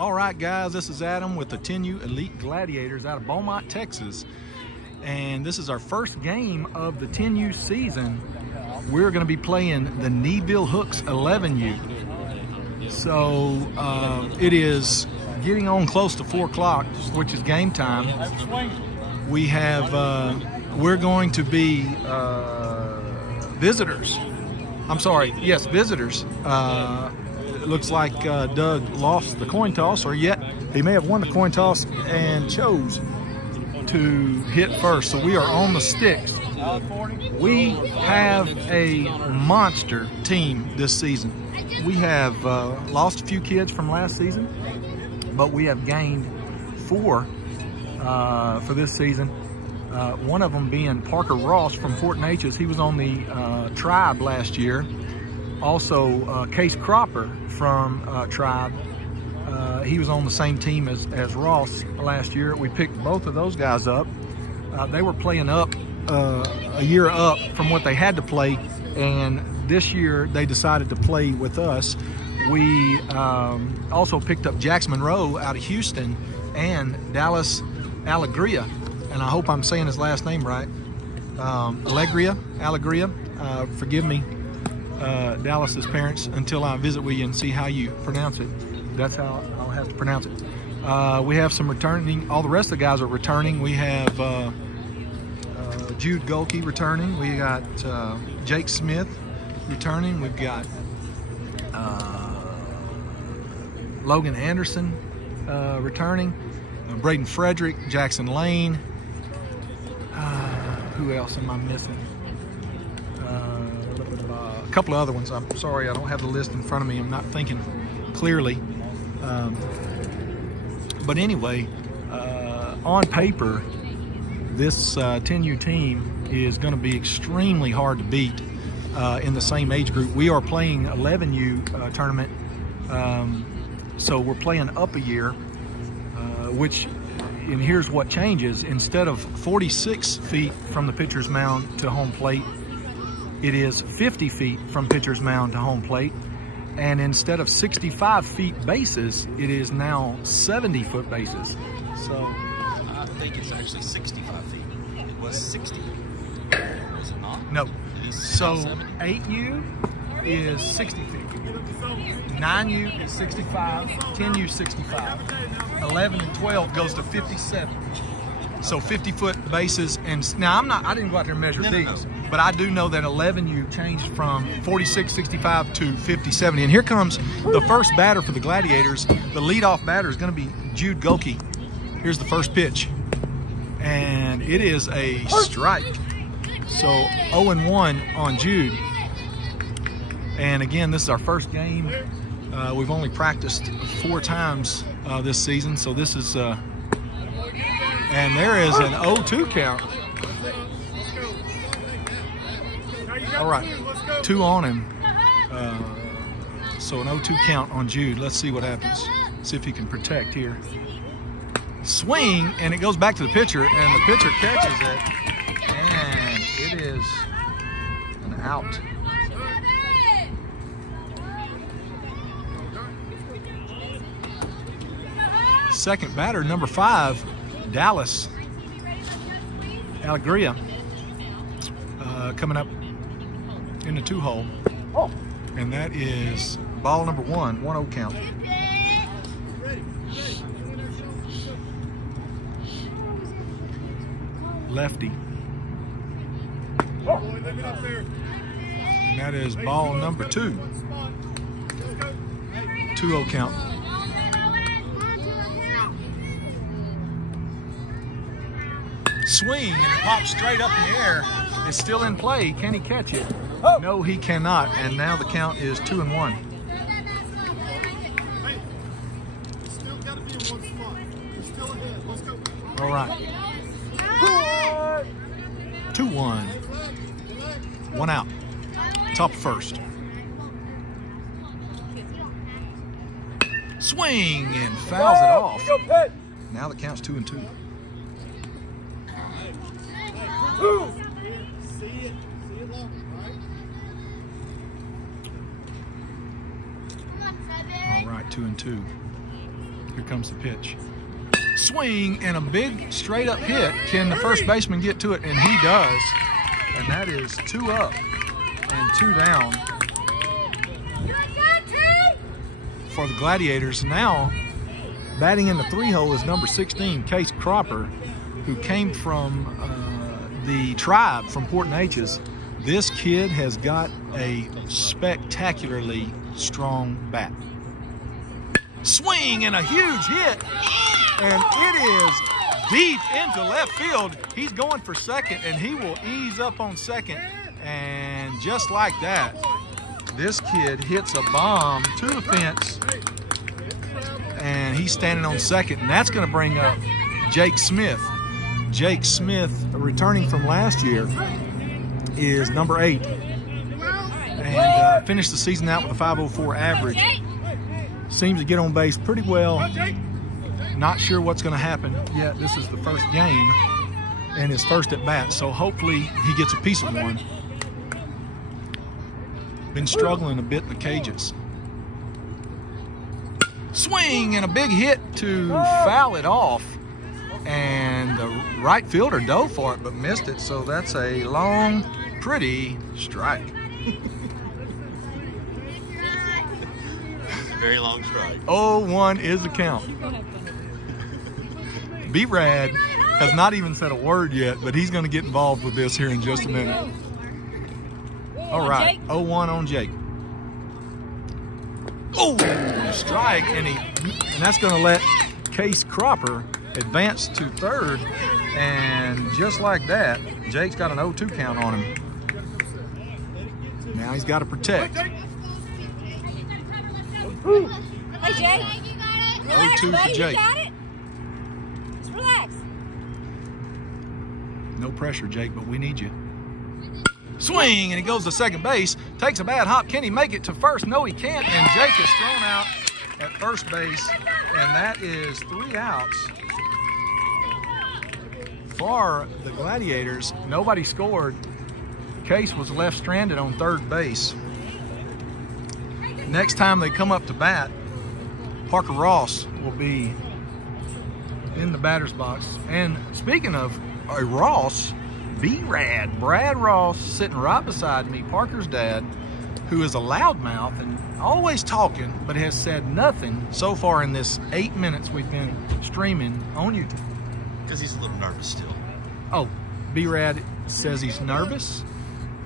All right, guys, this is Adam with the 10U Elite Gladiators out of Beaumont, Texas. And this is our first game of the 10U season. We're going to be playing the Needville Hooks 11U. So it is getting on close to 4 o'clock, which is game time. We have, we're going to be visitors. I'm sorry, yes, visitors. It looks like Doug lost the coin toss, or yet he may have won the coin toss and chose to hit first. So we are on the sticks. We have a monster team this season. We have lost a few kids from last season, but we have gained 4 for this season. One of them being Parker Ross from Fort Natchez. He was on the Tribe last year. Also, Case Cropper from Tribe. He was on the same team as Ross last year. We picked both of those guys up. They were playing up a year up from what they had to play, and this year they decided to play with us. We also picked up Jackson Monroe out of Houston and Dallas Alegria, and I hope I'm saying his last name right. Alegria. Forgive me, Dallas's parents, until I visit with you and see how you pronounce it. That's how I'll have to pronounce it. We have some returning. All the rest of the guys are returning. We have Jude Golke returning. We got Jake Smith returning. We've got Logan Anderson returning. Braden Frederick, Jackson Lane. Who else am I missing? A couple of other ones. I'm sorry, I don't have the list in front of me. I'm not thinking clearly. But anyway, on paper, this 10U team is going to be extremely hard to beat in the same age group. We are playing 11U tournament, so we're playing up a year, and here's what changes. Instead of 46 feet from the pitcher's mound to home plate, it is 50 feet from pitcher's mound to home plate. And instead of 65 feet bases, it is now 70-foot bases. So I think it's actually 65 feet. It was 60. Is it not? No. It is so 70. 8U is 60 feet. 9U is 65. 10U 65. 11 and 12 goes to 57. So 50-foot bases. And now I didn't go out there and measure these. No. But I do know that 11U changed from 46, 65 to 50, 70. And here comes the first batter for the Gladiators. The leadoff batter is going to be Jude Golke. Here's the first pitch. And it is a strike. So 0-1 on Jude. And again, this is our first game. We've only practiced 4 times this season. So this is, and there is an 0-2 count. All right, 2 on him. So an 0-2 count on Jude. Let's see what happens. See if he can protect here. Swing, and it goes back to the pitcher, and the pitcher catches it, and it is an out. Second batter, number 5, Dallas Alegria, coming up in the 2-hole, and that is ball number 1, 1-0 count. Lefty, and that is ball number 2, 2-0 count. Swing, and it pops straight up in the air. It's still in play. Can he catch it? No, he cannot. And now the count is 2-1. All right. 2-1. 1 out. Top first. Swing, and fouls it off. Now the count's 2-2. All right, 2-2. Here comes the pitch. Swing and a big straight up hit. Can the first baseman get to it? And he does. And that is 2 up and 2 down for the Gladiators. Now, batting in the 3-hole is number 16, Case Cropper, who came from the Tribe from Port Neches. This kid has got a spectacularly strong bat. Swing and a huge hit, and it is deep into left field. He's going for second, and he will ease up on second. And just like that, this kid hits a bomb to the fence, and he's standing on second, and that's going to bring up Jake Smith. Jake Smith, returning from last year, is number 8, and finished the season out with a 504 average. Seems to get on base pretty well. Not sure what's going to happen yet. This is the first game and his first at bat, so hopefully he gets a piece of one. Been struggling a bit in the cages. Swing and a big hit to foul it off, and the right fielder dove for it but missed it, so that's a long, pretty strike. Very long strike. 0-1 is the count. B-Rad has not even said a word yet, but he's going to get involved with this here in just a minute. All right, 0-1 on Jake. Oh, strike, and that's going to let Case Cropper advance to third, and just like that, Jake's got an 0-2 count on him. Now he's got to protect. Hey, Jake. Relax, 0-2 for Jake. You got it. Just relax. No pressure, Jake, but we need you. Swing, and he goes to second base. Takes a bad hop. Can he make it to first? No, he can't. And Jake is thrown out at first base. And that is 3 outs for the Gladiators. Nobody scored. Case was left stranded on third base. Next time they come up to bat, Parker Ross will be in the batter's box. And speaking of a Ross, B-Rad, Brad Ross, sitting right beside me, Parker's dad, who is a loudmouth and always talking, but has said nothing so far in this 8 minutes we've been streaming on YouTube. Because he's a little nervous still. Oh, B-Rad says he's nervous,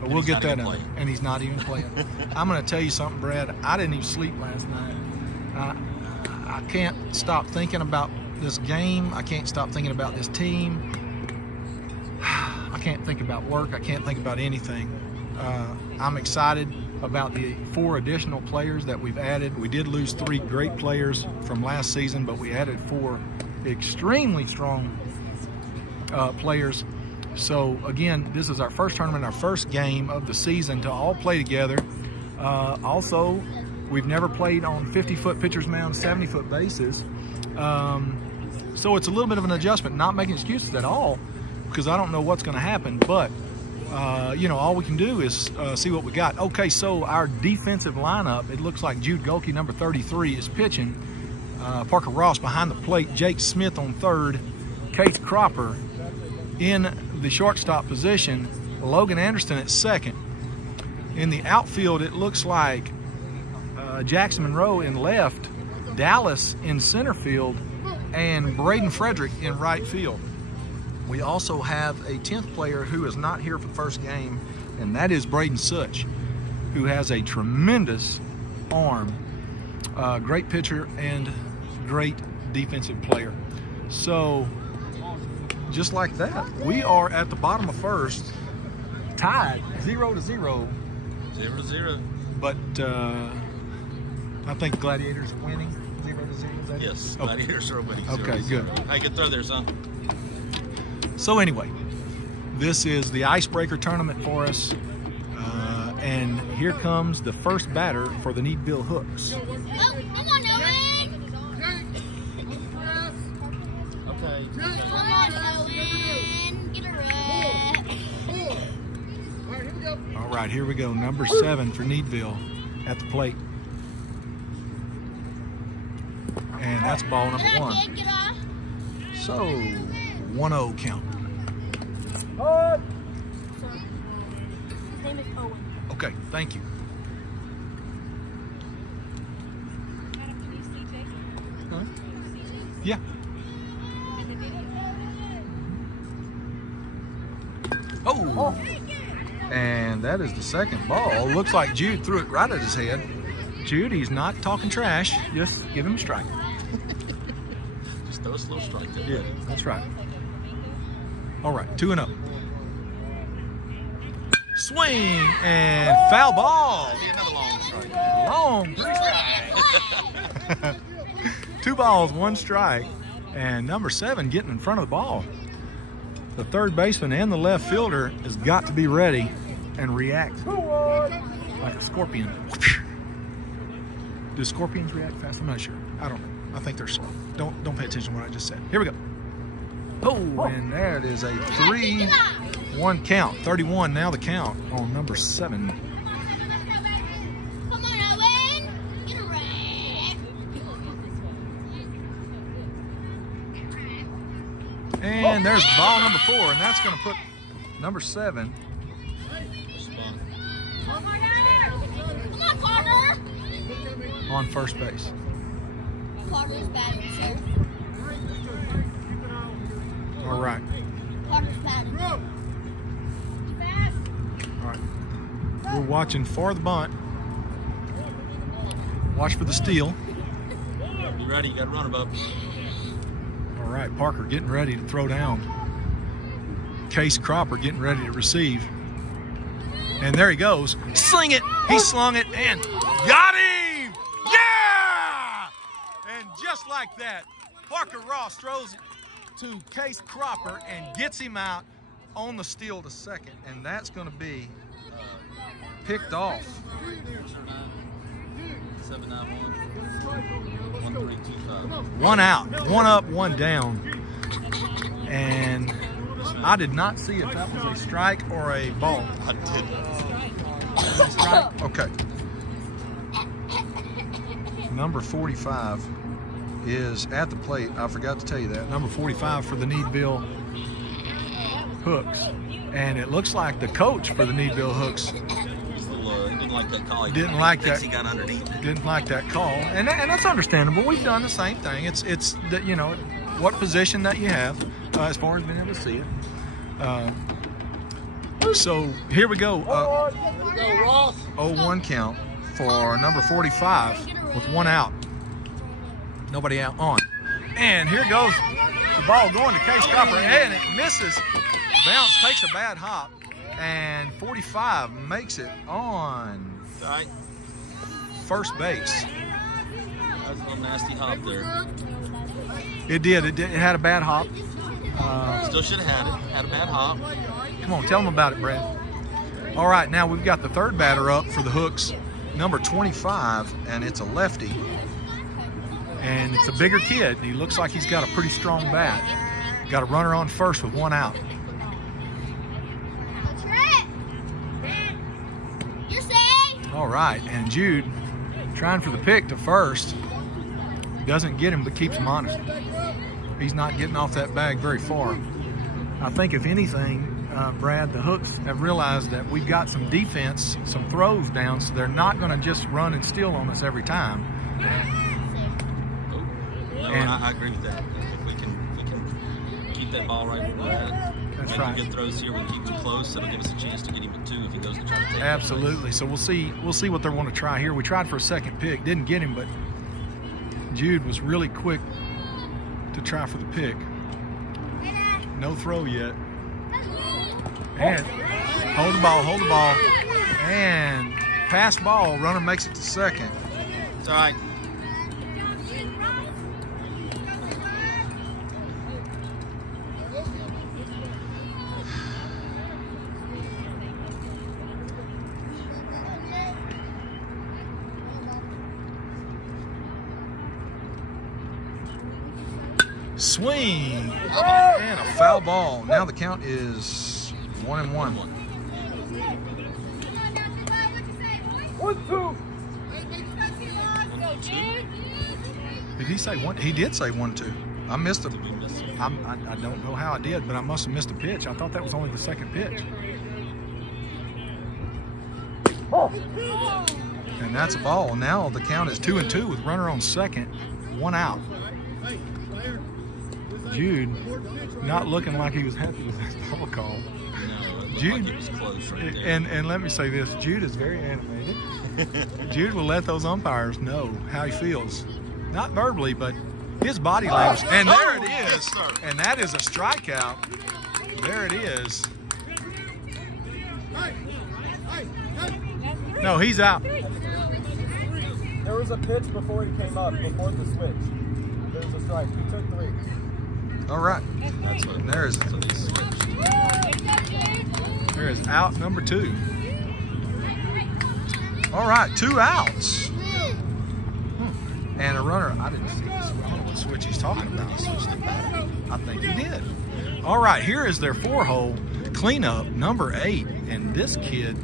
but we'll get that in. And he's not even playing. I'm going to tell you something, Brad. I didn't even sleep last night. I can't stop thinking about this game. I can't stop thinking about this team. I can't think about work. I can't think about anything. I'm excited about the 4 additional players that we've added. We did lose 3 great players from last season, but we added 4 extremely strong players. So again, this is our first tournament, our first game of the season to all play together. Also, we've never played on 50-foot pitcher's mound, 70-foot bases. So it's a little bit of an adjustment, not making excuses at all, because I don't know what's going to happen, but you know, all we can do is see what we got. Okay, so our defensive lineup, it looks like Jude Golke, number 33, is pitching. Parker Ross behind the plate, Jake Smith on third, Case Cropper in the shortstop position, Logan Anderson at second. In the outfield, it looks like Jackson Monroe in left, Dallas in center field, and Braden Frederick in right field. We also have a 10th player who is not here for the first game, and that is Braden Such, who has a tremendous arm, great pitcher and great defensive player. So just like that, we are at the bottom of first, tied 0-0. 0-0. But I think Gladiators are winning 0-0. Yes, okay. Gladiators are winning. Okay, 0-0. good. Hey, good throw there, son. So anyway, this is the icebreaker tournament for us. And here comes the first batter for the Needville Hooks. Oh, come on, Owen. Okay. Come on, Owen. Get a rep. All right, here we go. Number 7 for Needville at the plate. And that's ball number Get up, 1. kid, get off. So 1-0 count. His name is Owen. Okay, thank you. Huh? Yeah. Oh! And that is the second ball. Looks like Jude threw it right at his head. Jude, he's not talking trash. Just give him a strike. Just throw a slow strike there. Yeah, that's right. All right, 2-0. Swing and foul ball. Another long strike. Long strike. 2 balls, 1 strike. And number 7 getting in front of the ball. The third baseman and the left fielder has got to be ready and react like a scorpion. Do scorpions react fast? I'm not sure. I don't know. I think they're slow. Don't pay attention to what I just said. Here we go. Oh, and there it is, a 3-1 count. 31 now the count on number 7. Come on, Owen. Get a rack. And there's ball number 4, and that's going to put number 7 Come on, Carter. on first base. Carter's batting, sir. All right. Carter's batting. All right. We're watching for the bunt. Watch for the steal. Be ready, you got to run above. All right, Parker getting ready to throw down. Case Cropper getting ready to receive. And there he goes. Sling it. He slung it and got him. Yeah! And just like that, Parker Ross throws it to Case Cropper and gets him out on the steal to second. And that's going to be picked off. 7-9-1. 1 out, 1 up, 1 down. And I did not see if that was a strike or a ball. I didn't. Strike? Okay. Number 45 is at the plate. I forgot to tell you that. Number 45 for the Needville Hooks. And it looks like the coach for the Needville Hooks Didn't like that call. didn't like that. He got underneath it. Didn't like that call, and that's understandable. We've done the same thing. It's that, you know, what position that you have as far as being able to see it. So here we go. 0-1 count for number 45 with 1 out. Nobody out on. And here goes the ball going to Case Cropper, and it misses. Bounce takes a bad hop, and 45 makes it on Right. first base. That's a little nasty hop there. It did. It had a bad hop. Still should have had it. Had a bad hop. Come on, tell them about it, Brad. All right, now we've got the third batter up for the Hooks, number 25, and it's a lefty. And it's a bigger kid. He looks like he's got a pretty strong bat. Got a runner on first with 1 out. You're safe. All right, and Jude trying for the pick to first. Doesn't get him, but keeps him honest. He's not getting off that bag very far. I think if anything, Brad, the Hooks have realized that we've got some defense, some throws down, so they're not going to just run and steal on us every time. No, And- I agree with that. If we can keep that ball right where we're at. That's make right. Good throws here. We'll keep him close. It'll give us a chance to get him at 2 if he goes to try to take that Absolutely. So we'll see what they want to try here. We tried for a second pick, didn't get him, but Jude was really quick to try for the pick. No throw yet. And hold the ball, and pass ball. Runner makes it to second. It's all right. Swing and a foul ball. Now the count is 1-1. 1-2. Did he say one? He did say 1-2. I missed him. Did we miss it? I don't know how I did, but I must have missed a pitch. I thought that was only the second pitch. And that's a ball. Now the count is 2-2 with runner on second, 1 out. Jude not looking like he was happy with that ball call. No, Jude, like it was close right there. and let me say this, Jude is very animated. Jude will let those umpires know how he feels. Not verbally, but his body language. And there it is. Yes, sir. And that is a strikeout. There it is. No, he's out. There was a pitch before he came up, before the switch. There was a strike. He took 3. All right. That's what. And there's So they switched. there is out number 2. All right, 2 outs. And a runner. I didn't see this. I don't know what switch he's talking about. He switched it back. I think he did. All right, here is their 4-hole cleanup, number 8. And this kid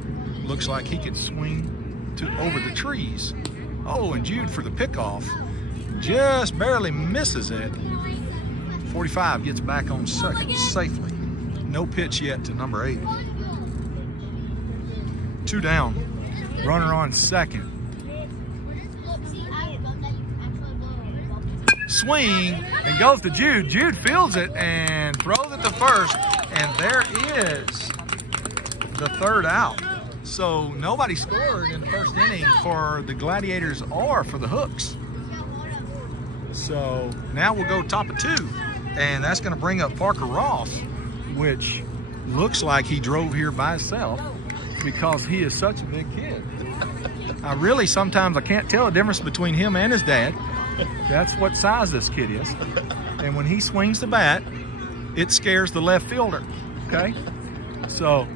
looks like he could swing over the trees. Oh, and Jude for the pickoff just barely misses it. 45 gets back on second safely. No pitch yet to number 8. 2 down. Runner on second. Swing and goes to Jude. Jude fields it and throws it to first. And there is the 3rd out. So nobody scored in the first inning for the Gladiators or for the Hooks. So now we'll go top of 2. And that's going to bring up Parker Ross, which looks like he drove here by himself because he is such a big kid. Sometimes I can't tell the difference between him and his dad. That's what size this kid is. And when he swings the bat, it scares the left fielder, okay? So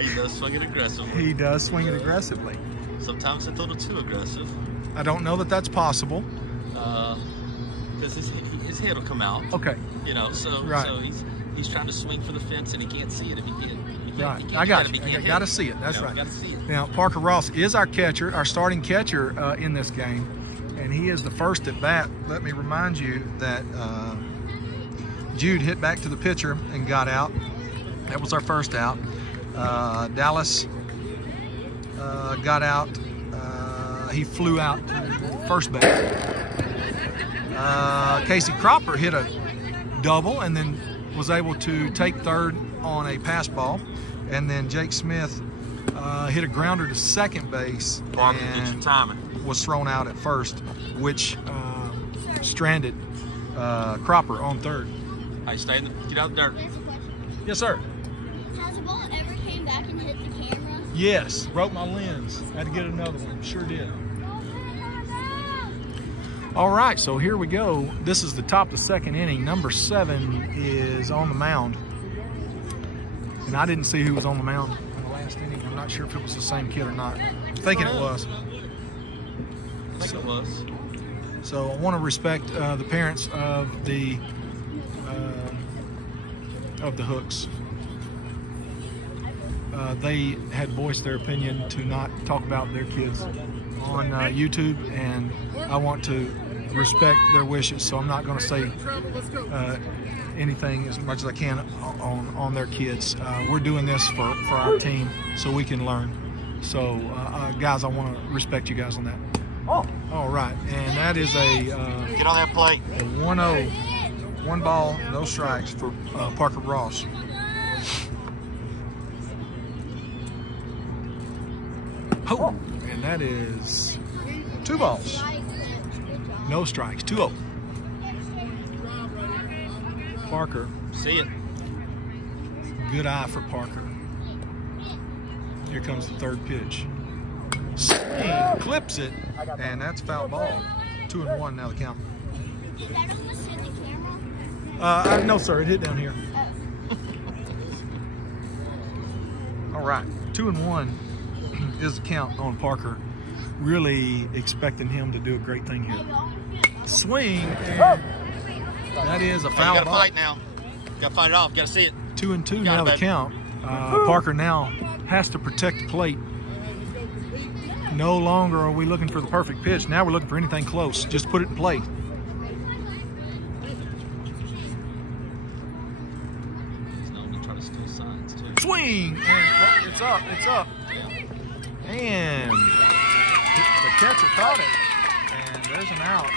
He does swing it aggressively. he does swing it aggressively. Sometimes it's a little too aggressive. I don't know that that's possible. Because his head will come out. Okay, You know, so Right. so he's trying to swing for the fence and he can't see it if he can't. right. He can't I got hit you. it if he can't Got to hit see it. That's You know, right. Got to see it. Now, Parker Ross is our catcher, our starting catcher in this game, and he is the first at bat. Let me remind you that Jude hit back to the pitcher and got out. That was our first out. Dallas got out. He flew out to first base. Casey Cropper hit a double and then was able to take third on a pass ball. And then Jake Smith hit a grounder to second base Parker, get your and timing. was thrown out at first, which stranded Cropper on third. Hey, get out of the dirt. Yes, sir. Has the ball ever came back and hit the camera? Yes, broke my lens. Had to get another one. Sure did. All right, so here we go. This is the top of the second inning. Number 7 is on the mound. And I didn't see who was on the mound in the last inning. I'm not sure if it was the same kid or not. I'm thinking it was. I think it was. So I want to respect the parents of the Hooks. They had voiced their opinion to not talk about their kids on YouTube, and I want to respect their wishes. So I'm not going to say anything as much as I can on their kids. We're doing this for our team so we can learn. So guys, I want to respect you guys on that. Oh, all right, and that is a Get on that plate. 1-0, 1 ball, no strikes for Parker Ross. Oh, and that is 2 balls, no strikes, 2-0. Parker, See it. good eye for Parker. Here comes the 3rd pitch. Swing, clips it, and that's foul ball. 2-1 now the count. Did that almost hit the camera? No, sir, it hit down here. All right, 2-1 is the count on Parker. Really expecting him to do a great thing here. Swing, and that is a You foul gotta ball. fight now. Gotta fight it off. Gotta see it. 2-2 Got now it, the baby. count. Parker now has to protect the plate. No longer are we looking for the perfect pitch. Now we're looking for anything close. Just put it in play. Swing! And oh, it's up, it's up. And the catcher caught it. And there's an out.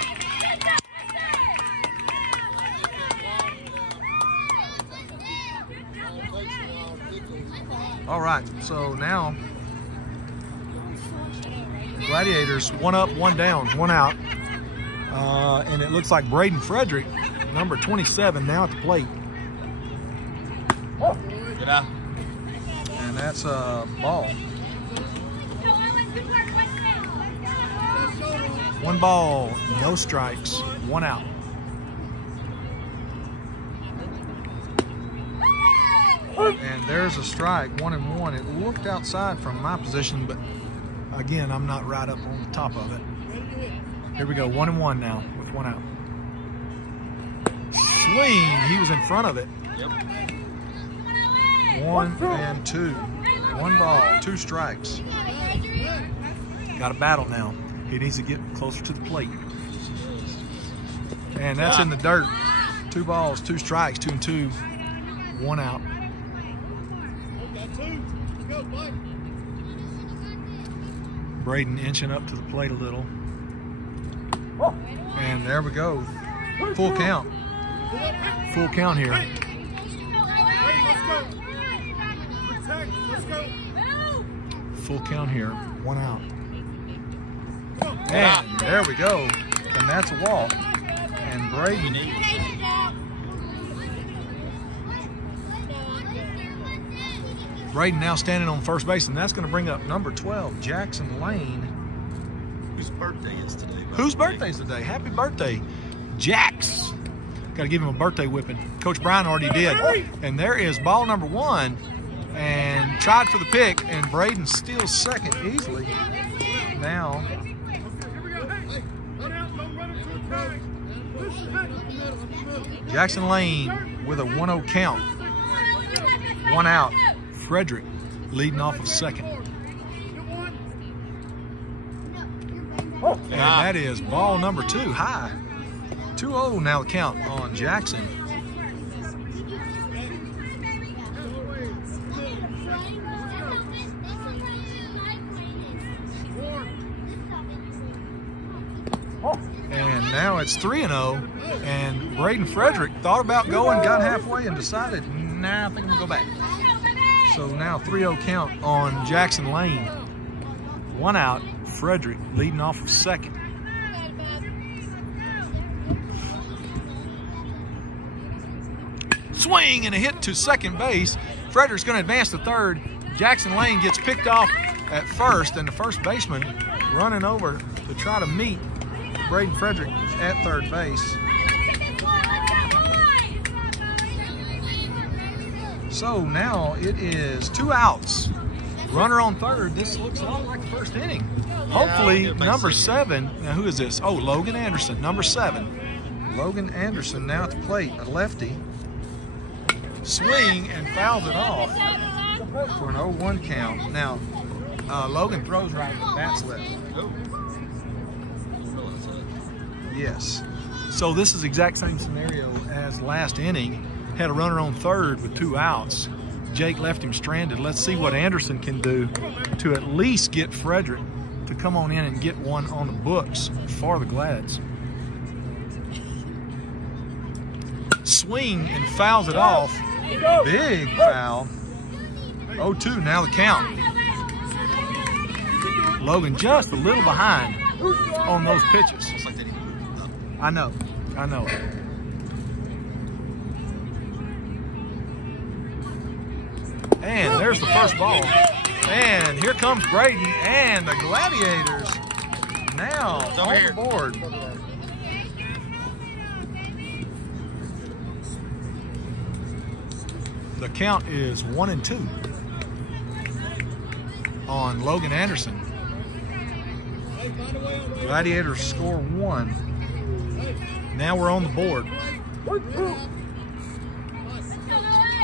All right, so now Gladiators, 1 up, 1 down, 1 out. And it looks like Braden Frederick, number 27, now at the plate. Get out. And that's a ball. 1 ball, no strikes, 1 out. And there's a strike, 1-1. It looked outside from my position, but again, I'm not right up on the top of it. Here we go, 1-1 now with 1 out. Swing, he was in front of it. Yep. 1 and 2. 1 ball, 2 strikes. Got a battle now. He needs to get closer to the plate. And that's in the dirt. 2 balls, 2 strikes, 2 and 2. 1 out. Braden inching up to the plate a little. And there we go. Full count. Full count here. Full count here. 1 out. And there we go. And that's a walk. And Braden. Braden now standing on first base, and that's going to bring up number 12, Jackson Lane. Whose birthday is today? Whose birthday is today? Happy birthday, Jax. Got to give him a birthday whipping. Coach Brian already did. And there is ball number 1, and tried for the pick, and Braden steals second easily. Now, Jackson Lane with a 1-0 count. 1 out. Frederick leading off of second. And that is ball number 2, high. 2-0 now the count on Jackson. And now it's 3-0, and Braden Frederick thought about going, got halfway, and decided, nah, I think I'm gonna go back. So now 3-0 count on Jackson Lane. 1 out, Frederick leading off of second. Swing and a hit to second base. Frederick's going to advance to third. Jackson Lane gets picked off at first, and the first baseman running over to try to meet Braden Frederick at third base. So now it is 2 outs. Runner on third. This looks a lot like the first inning. Hopefully, number 7. Now, who is this? Oh, Logan Anderson, number 7. Logan Anderson now at the plate, a lefty. Swing and fouls it off for an 0-1 count. Now, Logan throws right, bats left. Yes. So this is the exact same scenario as last inning. Had a runner on third with 2 outs. Jake left him stranded. Let's see what Anderson can do to at least get Frederick to come on in and get one on the books for the Glads. Swing and fouls it off. Big foul. 0-2 now the count. Logan just a little behind on those pitches. I know. And there's the first ball. And here comes Braden and the Gladiators now on the board. The count is 1-2 on Logan Anderson. Gladiators score 1. Now we're on the board.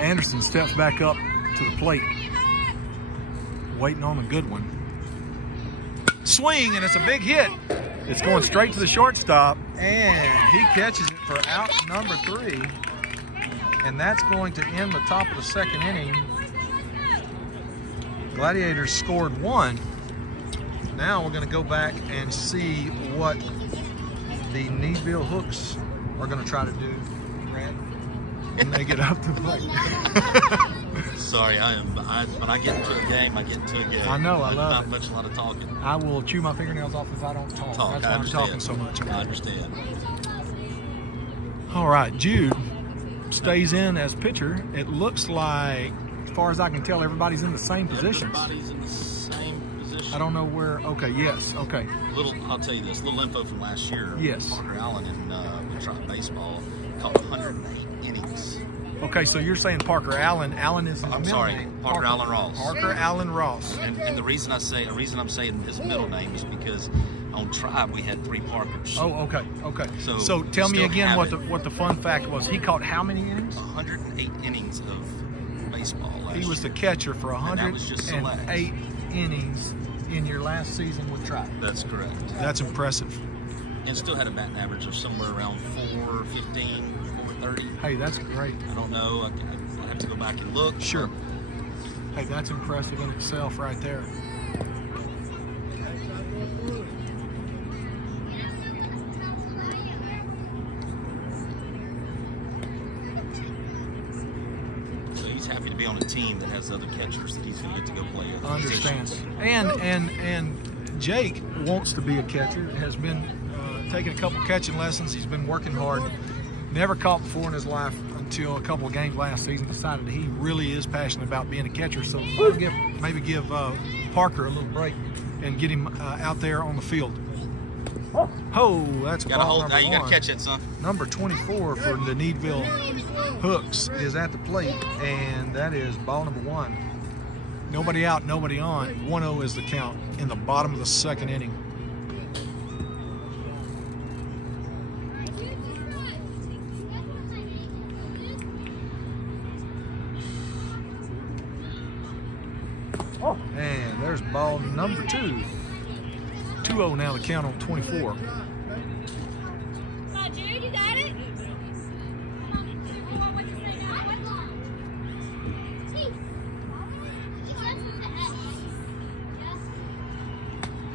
Anderson steps back up to the plate, waiting on a good one. Swing, and it's a big hit. It's going straight to the shortstop, and he catches it for out number 3. And that's going to end the top of the second inning. Gladiators scored 1. Now we're going to go back and see what the Needville Hooks are going to try to do, Brad, when they get up to the plate. Sorry, when I get into a game, I get into a game. I know, I love it. Not a lot of talking. I will chew my fingernails off if I don't talk. That's why I'm talking so much. I understand. All right, Jude stays in as pitcher. It looks like, as far as I can tell, everybody's in the same positions. Everybody's in the same position. I don't know where. Okay, yes, okay. I'll tell you this, little info from last year. Yes. Parker Allen in Tribe Baseball caught 108 innings. Okay, so you're saying Parker Allen. Allen is I'm sorry, Parker Allen Ross. Parker Allen Ross. And the reason I'm saying his middle name is because on Tribe we had 3 Parkers. Oh, okay, okay. So tell me again what the fun fact was. He caught how many innings? 108 innings of baseball last year. He was the catcher for 108 innings in your last season with Tribe. That's correct. That's impressive. And still had a batting average of somewhere around 415, 430. Hey, that's great. I don't know. I have to go back and look. Sure. Hey, that's impressive in itself right there. So he's happy to be on a team that has other catchers that he's going to get to go play with. Understand. And Jake wants to be a catcher. Has been taking a couple catching lessons. He's been working hard. Never caught before in his life until a couple of games last season. Decided he really is passionate about being a catcher. So maybe give Parker a little break and get him out there on the field. Oh, that's ball number 1. You gotta catch it, son. Number 24 for the Needville Hooks is at the plate, and that is ball number 1. Nobody out, nobody on. 1-0 is the count in the bottom of the second inning. And there's ball number 2. 2-0 now the count on 24. Come on, Jude, you got it?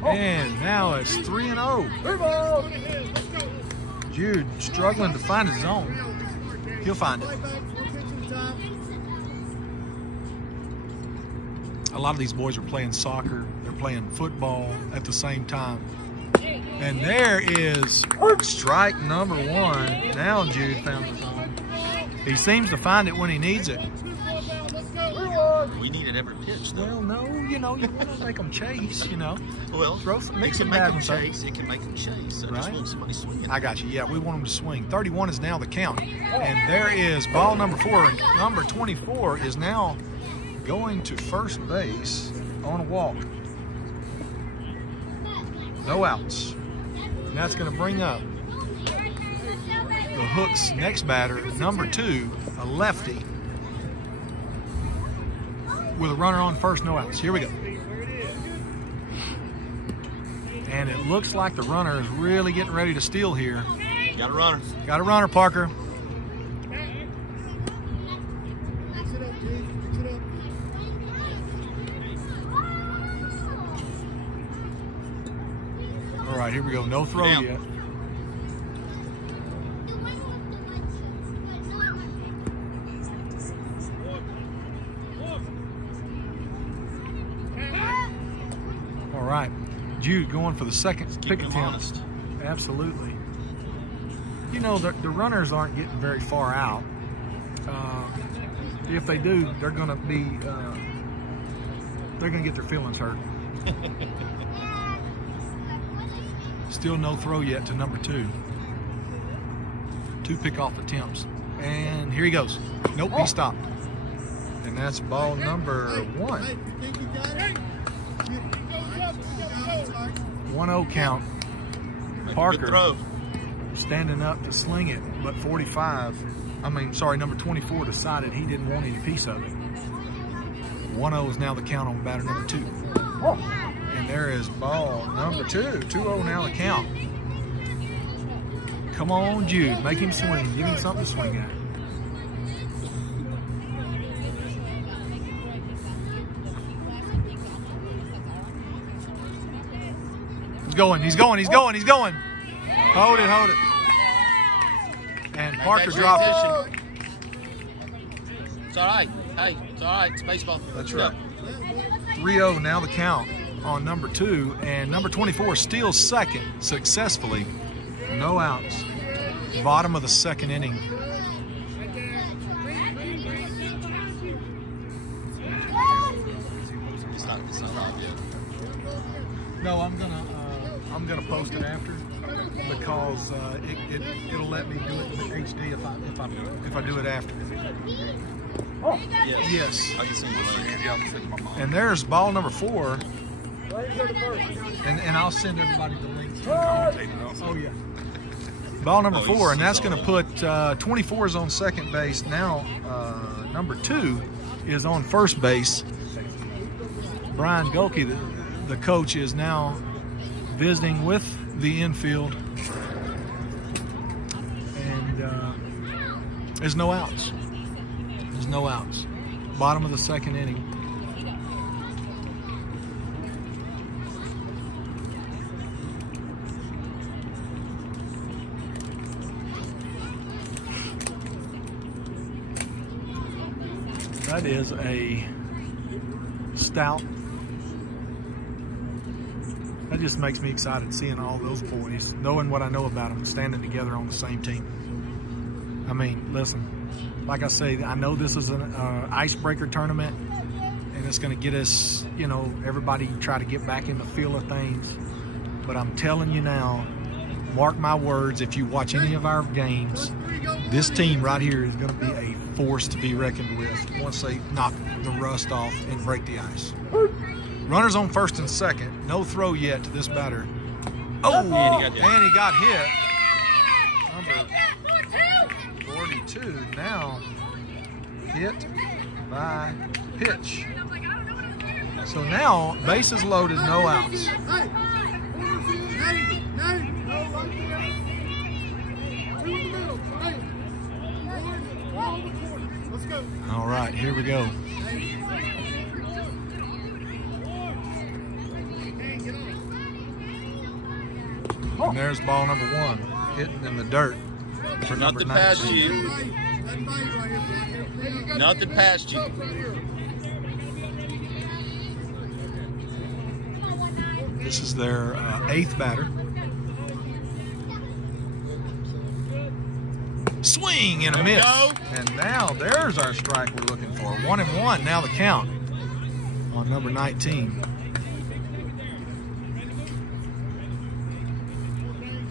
And now it's 3-0. Jude struggling to find his zone. He'll find it. A lot of these boys are playing soccer. They're playing football at the same time. And there is strike number 1. Now Jude found his zone. He seems to find it when he needs it. We need it every pitch, though. Well, no, you want to make them chase, Well, mix it can some make them batting chase. It can make them chase. I just want somebody swinging. I got you. Yeah, we want them to swing. 31 is now the count. And there is ball number 4. And number 24 is now going to first base on a walk. No outs. And that's going to bring up the Hooks' next batter, number 2, a lefty, with a runner on first, no outs. Here we go. And it looks like the runner is really getting ready to steal here. Got a runner. Got a runner, Parker. All right, here we go. No throw yet. All right, Jude going for the second pick attempt. Honest. Absolutely. The runners aren't getting very far out. If they do, they're going to be they're going to get their feelings hurt. Still no throw yet to number 2. 2 pickoff attempts. And here he goes. Nope, he stopped. And that's ball number 1. 1-0 count. Parker standing up to sling it, but number 24 decided he didn't want any piece of it. 1-0 is now the count on batter number 2. And there is ball number 2. 2-0 now the count. Come on, Jude. Make him swing. Give him something to swing at. He's going. He's going. He's going. He's going. Hold it. Hold it. And Parker dropped it. It's all right. Hey, it's all right. It's baseball. That's right. 3-0 now the count on number 2. And number 24 steals second successfully. No outs. Bottom of the second inning. It's not live yet. No, I'm gonna post it after because it'll let me do it in HD if I do it after. Yes. Yes. I can see the And there's ball number 4. And I'll send everybody the links to the commentator also. Oh yeah. Ball number 4, and that's going to put 24 is on second base. Now number 2 is on first base. Brian Golke, the coach, is now visiting with the infield. And there's no outs. There's no outs. Bottom of the second inning. That is a stout. That just makes me excited seeing all those boys, knowing what I know about them, standing together on the same team. I mean, listen, like I say, I know this is an icebreaker tournament, and it's going to get us, you know, everybody try to get back in the feel of things. But I'm telling you now, mark my words, if you watch any of our games, this team right here is going to be a force to be reckoned with once they knock the rust off and break the ice. Runners on first and second. No throw yet to this batter. Oh, and he got hit. Number 42 now hit by pitch. So now bases loaded, no outs. All right, here we go. And there's ball number 1, hitting in the dirt for number 19. Nothing past you. Nothing past you. This is their 8th batter. Swing and a miss. And now there's our strike we're looking for. 1-1 now the count on number 19.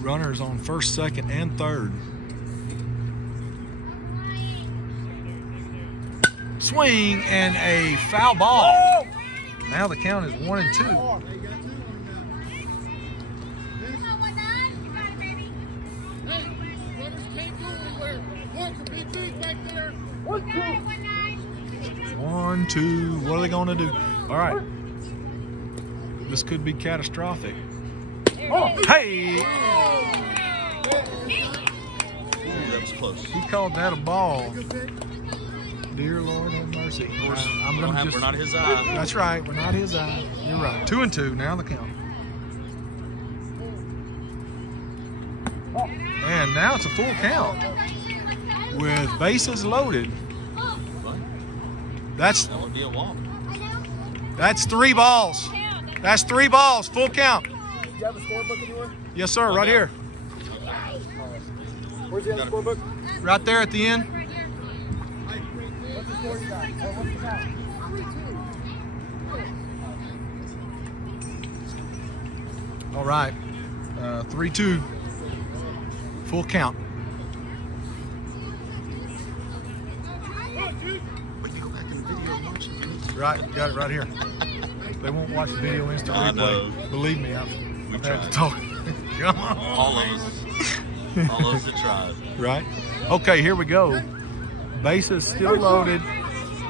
Runners on first, second, and third. Swing and a foul ball. Now the count is 1-2. One, two. What are they going to do? All right. This could be catastrophic. Hey! That was close. He called that a ball. Dear Lord have mercy. Of course, we're not his eye. That's right. We're not his eye. You're right. 2-2. Now the count. And now it's a full count with bases loaded. That would be a walk. That's 3 balls. That's 3 balls. Full count. Do you have a scorebook anywhere? Yes, sir. Right here. Where's the other scorebook? Right there at the end. What's the score you got? What's the count? All right. 3-2. Full count. But you go back in the video and watch it. Right. Got it right here. They won't watch the video instant I replay. know. Believe me, I've had to tried. talk. Come on. All of us that tried. Right. Okay, here we go. Bases still loaded.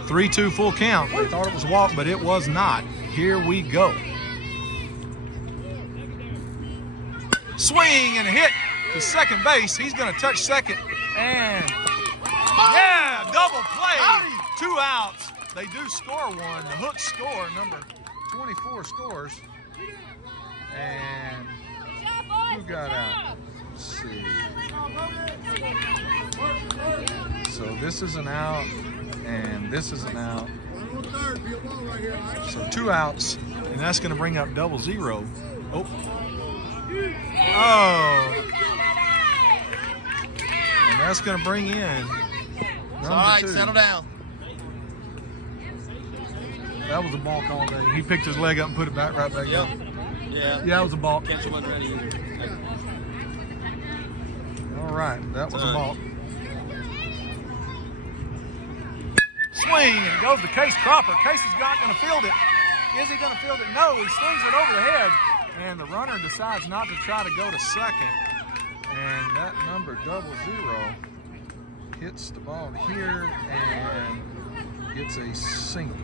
3-2 full count. They thought it was a walk, but it was not. Here we go. Swing and a hit to second base. He's going to touch second. And, yeah, double play. 2 outs. They do score one. The Hooks score. Number 24 scores. And who got out? Let's see. So this is an out, and this is an out. So 2 outs, and that's going to bring up 0-0. Oh. Oh. And that's going to bring in number all right, 2. settle down. That was a balk all day. He picked his leg up and put it back right back Yep. up. Yeah. Yeah, that was a balk. Catch him under any. All right, that was a balk. Swing, and it goes to Case Cropper. Case is not going to field it. Is he going to field it? No, he swings it over the head, and the runner decides not to try to go to second. And that number 0-0 hits the ball here and gets a single.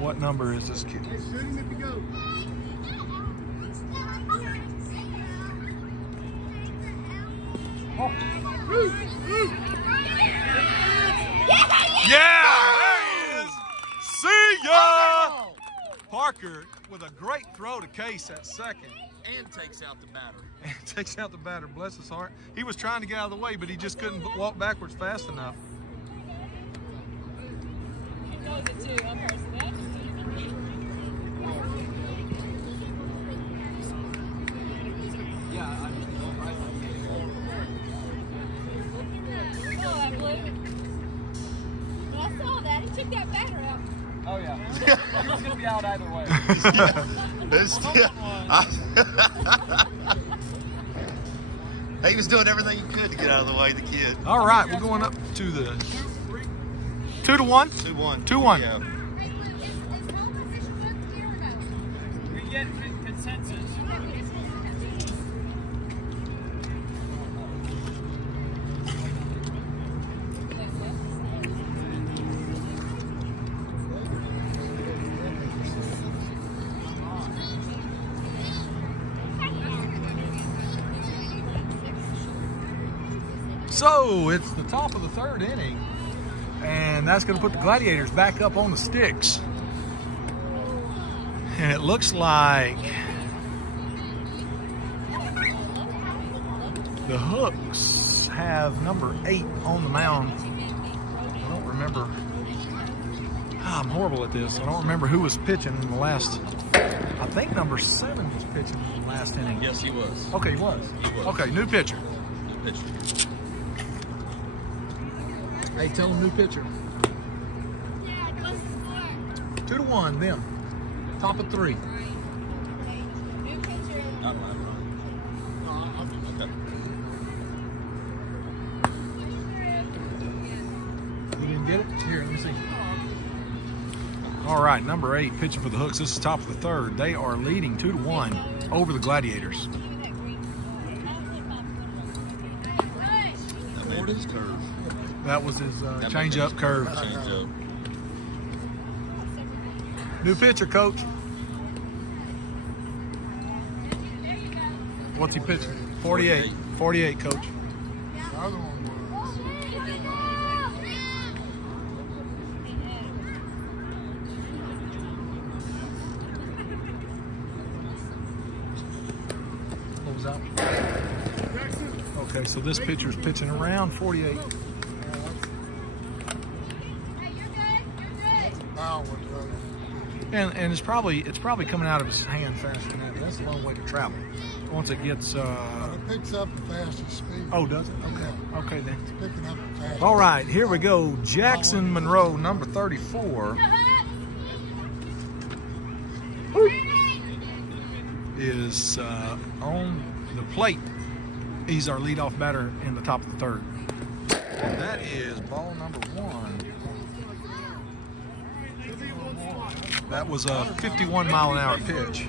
What number is this kid? Oh. Yeah, there he is. See ya. Parker with a great throw to Case at second. And takes out the batter. And takes out the batter, bless his heart. He was trying to get out of the way, but he just couldn't walk backwards fast enough. Oh, yeah. He was going to be out either way. He was doing everything he could to get out of the way, the kid. All right, we're going up to the 2-1? 2-1. 2-1. Yeah. We get consensus. So it's the top of the 3rd inning, and that's going to put the Gladiators back up on the sticks. And it looks like the Hooks have number 8 on the mound. I don't remember. I'm horrible at this. I don't remember who was pitching in the last. I think number 7 was pitching in the last inning. Yes, he was. Okay, he was. Okay, new pitcher. New pitcher. Hey, tell him new pitcher. 2-1, them. Top of 3. Okay. You didn't get it? Here, let me see. All right, number 8 pitching for the Hooks. This is top of the 3rd. They are leading 2-1 over the Gladiators. That was his curve. That was his change-up curve. Change-up. New pitcher, coach. What's he pitching? 48. 48, coach. What was that? Okay, so this pitcher's pitching around 48. And it's probably coming out of his hand faster than that. That's a long way to travel. Once it gets It picks up the fastest speed. oh, does it? Okay. Yeah. Okay then. It's picking up the fastest. All right, here we go. Jackson Monroe, number 34, is on the plate. He's our leadoff batter in the top of the 3rd. And that is ball number 1. That was a 51-mile-an-hour pitch.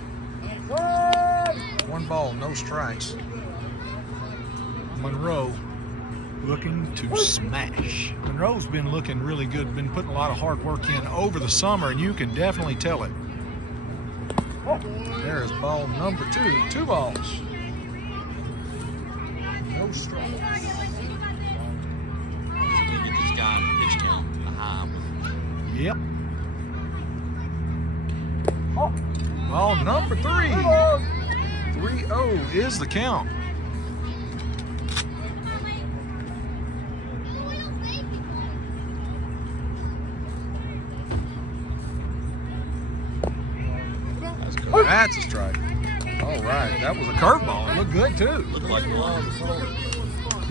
1 ball, no strikes. Monroe looking to smash. Monroe's been looking really good, been putting a lot of hard work in over the summer, and you can definitely tell it. There's ball number 2. 2 balls. No strikes. Get this guy in pitch count high. Yep. Ball number 3. 3-0 is the count. That's a strike. All right, that was a curveball. It looked good too. Looked like one.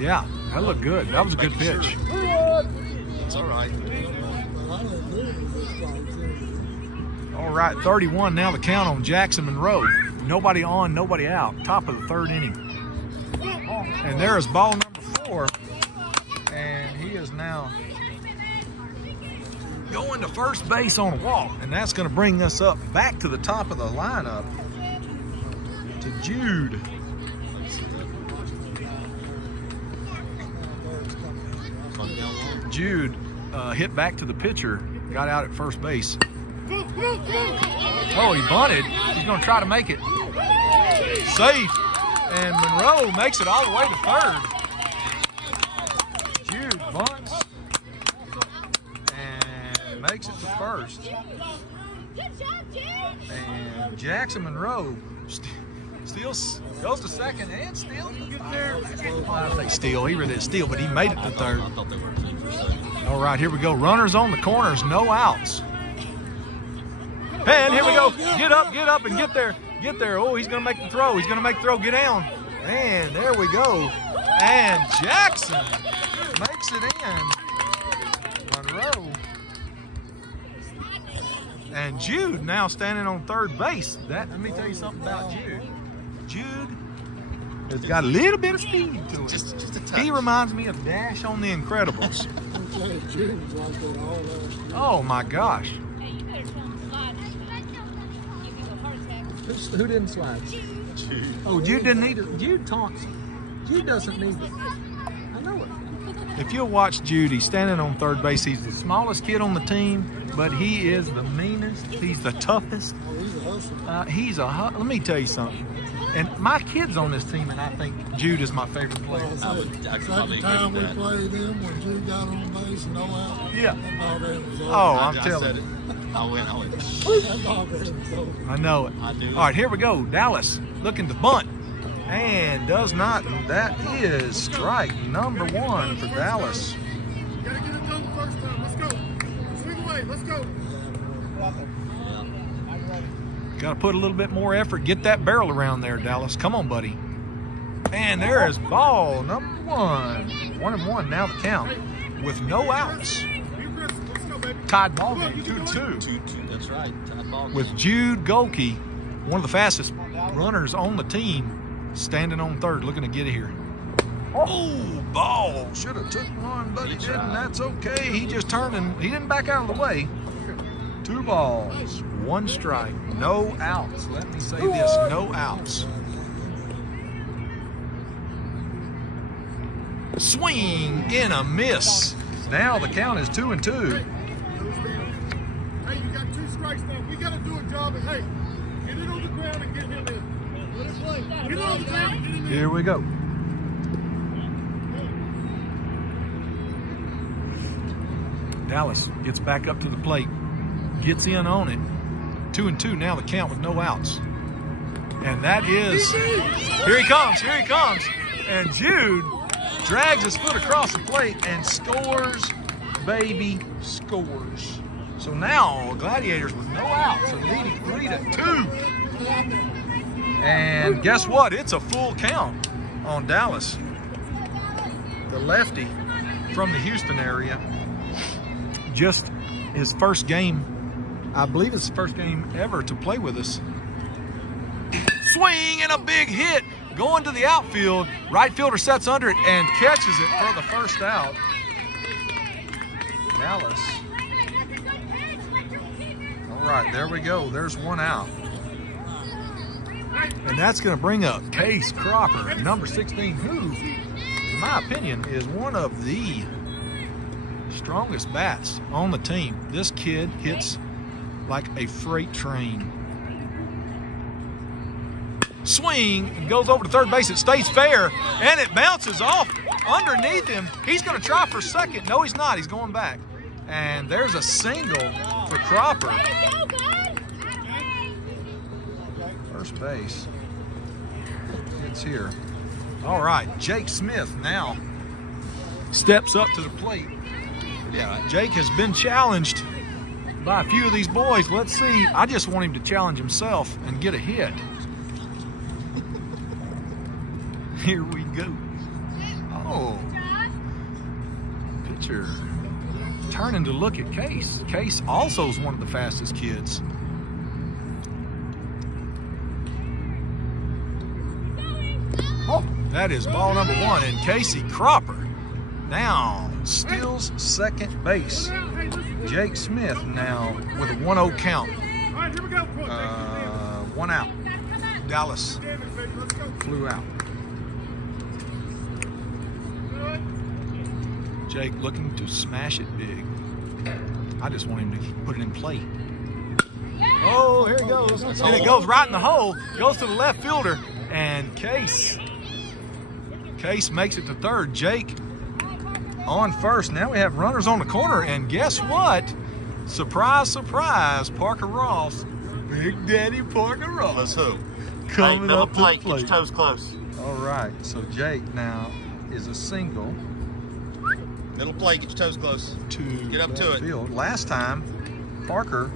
Yeah, that looked good. That was a good pitch. It's all right. All right, 31 now the count on Jackson Monroe. Nobody on, nobody out. Top of the 3rd inning. And there is ball number 4. And he is now going to first base on a walk. And that's going to bring us up back to the top of the lineup to Jude. Jude hit back to the pitcher, got out at first base. Oh, he bunted. He's going to try to make it. Safe. And Monroe makes it all the way to 3rd. Jude bunts and makes it to 1st. And Jackson Monroe still goes to 2nd and still gets there. Well, I say steal. He really did steal, but he made it to 3rd. All right, here we go. Runners on the corners, no outs. And here we go. Get up, and get there. Get there. Oh, he's going to make the throw. He's going to make the throw. Get down. And there we go. And Jackson makes it in. Monroe. And Jude now standing on 3rd base. Let me tell you something about Jude. Jude has got a little bit of speed to it. Just a touch. He reminds me of Dash on The Incredibles. Oh my gosh. Who didn't slide? Jude. Oh, Jude didn't need it. Jude talks. Jude doesn't need it. I know it. If you'll watch Jude, he's standing on 3rd base. He's the smallest kid on the team, but he is the meanest. He's the toughest. Let me tell you something. And my kid's on this team, and I think Jude is my favorite player. Second time we played him when Jude got on base and no out. Yeah. That ball game was over. Oh, I'm telling you. I went. That ball game was over. I know it. I do. All right, here we go. Dallas looking to bunt. And does not. That is strike number 1 for Dallas. Gotta get it done first time. Let's go. Swing away. Let's go. Got to put a little bit more effort. Get that barrel around there, Dallas. Come on, buddy. And there is ball number 1. 1-1 now the count with no outs. Tied ball game 2-2. 2-2. That's right. Tied ball game. With Jude Golke, one of the fastest runners on the team, standing on 3rd, looking to get it here. Oh, ball. Should have took one, but he didn't. That's okay. He just turned and he didn't back out of the way. 2 balls, 1 strike, no outs. Let me say this, no outs. Swing and a miss. Now the count is 2-2. Hey, you got 2 strikes now. We got to do a job. And hey, get it on the ground and get him in. Let it play. Get it on the ground and get him in. Here we go. Dallas gets back up to the plate, gets in on it. 2-2 now the count with no outs. And that is, here he comes. And Jude drags his foot across the plate and scores, baby, scores. So now Gladiators with no outs are leading 3-2. And guess what? It's a full count on Dallas. The lefty from the Houston area. Just his first game, I believe it's the first game ever to play with us. Swing and a big hit going to the outfield. Right fielder sets under it and catches it for the first out. Dallas. All right, there we go. There's 1 out. And that's going to bring up Case Cropper, number 16, who my opinion, is one of the strongest bats on the team. This kid hits like a freight train. Swing, and goes over to third base. It stays fair, and it bounces off underneath him. He's going to try for second. No, he's not. He's going back. And there's a single for Cropper. First base. It's here. All right, Jake Smith now steps up to the plate. Yeah, Jake has been challenged by a few of these boys. Let's see. I just want him to challenge himself and get a hit. Here we go. Oh. Pitcher turning to look at Case. Case also is one of the fastest kids. Oh, that is ball number 1. And Casey Cropper now steals second base. Jake Smith now with a 1-0 count. One out. Dallas flew out. Jake looking to smash it big. I just want him to put it in play. Oh, here he goes. And it goes right in the hole. Goes to the left fielder. And Case makes it to third. Jake on first. Now we have runners on the corner. And guess what? Surprise, surprise. Parker Ross. Big Daddy Parker Ross. Let's hope. Coming up to the plate. Get your toes close. All right. So Jake now is a single. Middle plate, get your toes close. Get up to it. Field. Last time, Parker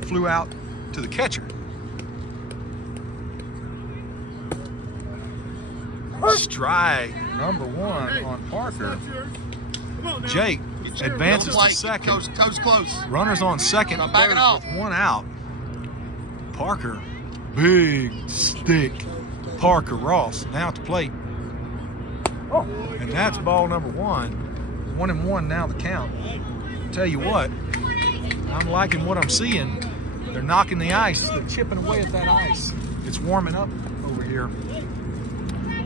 flew out to the catcher. Strike number 1 on Parker. Jake advances to second. Toes close. Runners on second. Back it off. With 1 out. Parker, big stick. Parker Ross now at the plate. And that's ball number 1. 1-1 now the count. Tell you what, I'm liking what I'm seeing. They're knocking the ice. They're chipping away at that ice. It's warming up over here.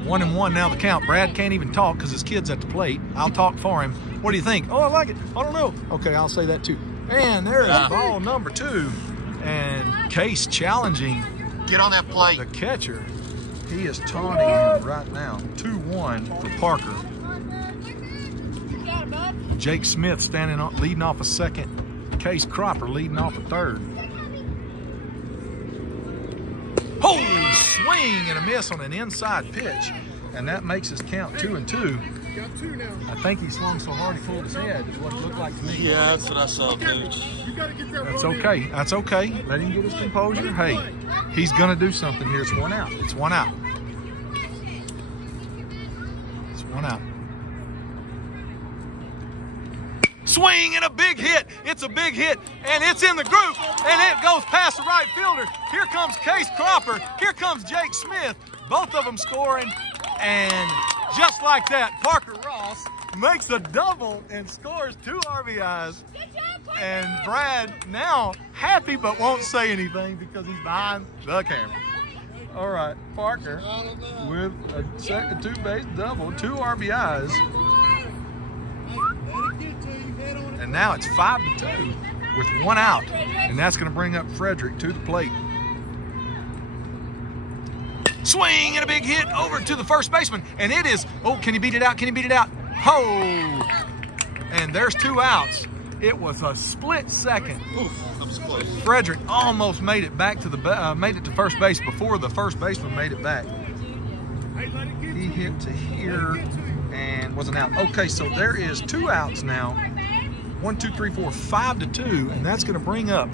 1-1 now the count. Brad can't even talk because his kid's at the plate. I'll talk for him. What do you think? Oh, I like it. I don't know. Okay, I'll say that too. And there is ball number 2. And Case challenging. Get on that plate. The catcher. He is taunting him right now. 2-1 for Parker. Jake Smith leading off a second. Case Cropper leading off a third. Oh, swing and a miss on an inside pitch. And that makes his count 2-2. I think he swung so hard he pulled his head, is what it looked like to me. Yeah, that's what I saw, Coach. That's okay. That's okay. Let him get his composure. Hey, he's going to do something here. It's 1 out. It's 1 out. It's 1 out. Swing and a big hit. It's a big hit, and it's in the group, and it goes past the right fielder. Here comes Case Cropper. Here comes Jake Smith. Both of them scoring, and just like that, Parker Ross makes a double and scores 2 RBIs. And Brad now happy but won't say anything because he's behind the camera. All right, Parker with a second 2-base double, 2 RBIs. And now it's 5-2 with 1 out. And that's going to bring up Frederick to the plate. Swing and a big hit over to the first baseman. And it is, oh, can he beat it out? Can he beat it out? Oh! And there's 2 outs. It was a split second. Oof, that was close. Frederick almost made it back to the made it to first base before the first baseman made it back. He hit to here and wasn't out. Okay, so there is 2 outs now. 1, 2, 3, 4, 5-2, and that's going to bring up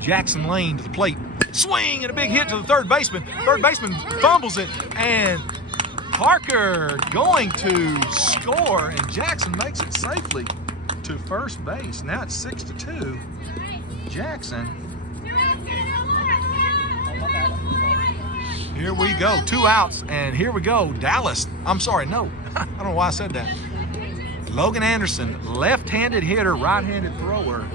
Jackson Lane to the plate. Swing and a big hit to the third baseman. Third baseman fumbles it, and Parker going to score, and Jackson makes it safely to first base. Now it's 6-2. Jackson. Here we go. 2 outs, and here we go. Dallas. I'm sorry, no. I don't know why I said that. Logan Anderson, left-handed hitter, right-handed thrower,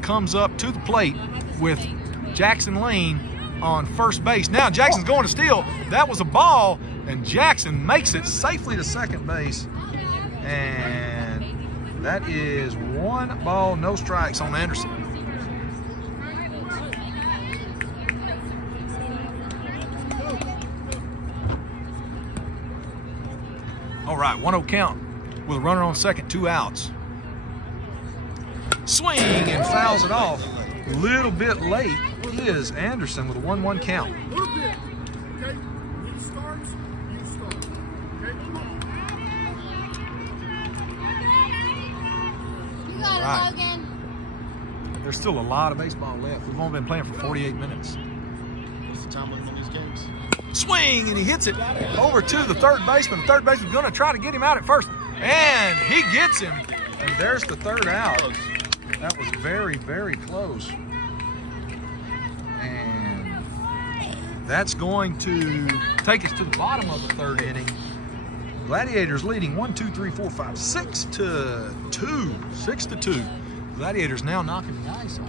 comes up to the plate with Jackson Lane on first base. Now Jackson's going to steal. That was a ball, And Jackson makes it safely to second base. And that is 1 ball, no strikes on Anderson. All right, 1-0 count with a runner on second, 2 outs. Swing and fouls it off. A little bit late is Anderson with a 1-1 count. A little bit. Okay? When it starts, you start. Okay? You got Right. it, Logan. There's still a lot of baseball left. We've only been playing for 48 minutes. What's the time limit on these games? Swing, and he hits it over to the third baseman. The third baseman's going to try to get him out at first, and he gets him. And there's the third out. That was very, very close. And that's going to take us to the bottom of the third inning. Gladiators leading 1, 2, 3, 4, 5, 6 to 2. 6 to 2. Gladiators now knocking the ice off.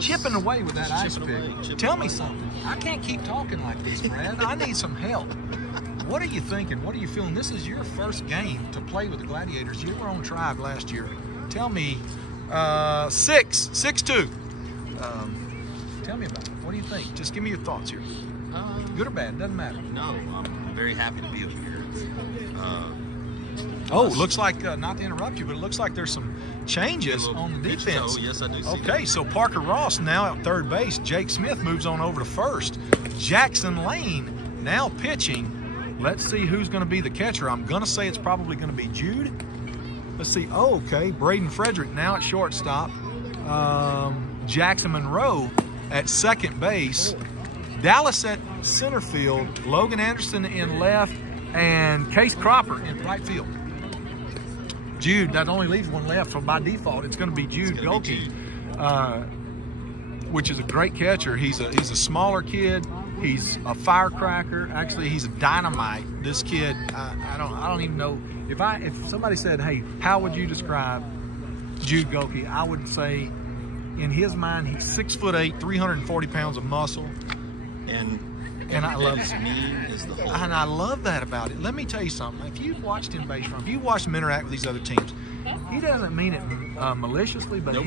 Chipping away with that ice pick. Tell me something. I can't keep talking like this, Brad. I need some help. What are you thinking? What are you feeling? This is your first game to play with the Gladiators. You were on Tribe last year. Tell me, 6-2. Tell me about it. What do you think? Just give me your thoughts here. Good or bad, doesn't matter. No, I'm very happy to be up here. Looks like, not to interrupt you, but it looks like there's some changes on the defense. Oh, yes, I do see Okay, that. so Parker Ross now at third base. Jake Smith moves on over to first. Jackson Lane now pitching. Let's see who's going to be the catcher. I'm going to say it's probably going to be Jude. Let's see. Oh, okay. Braden Frederick now at shortstop. Jackson Monroe at second base. Dallas at center field. Logan Anderson in left. And Case Cropper in right field. Jude, that only leaves one left, so by default, it's going to be Jude Golke, which is a great catcher. He's a smaller kid. He's a firecracker. Actually, he's a dynamite. This kid, I don't even know if somebody said, "Hey, how would you describe Jude Golke?" I would say, in his mind, he's 6'8", 340 pounds of muscle, And I love as mean as the whole. and I love that about it. Let me tell you something. If you've watched him base run, if you watched him interact with these other teams, he doesn't mean it maliciously, but Nope.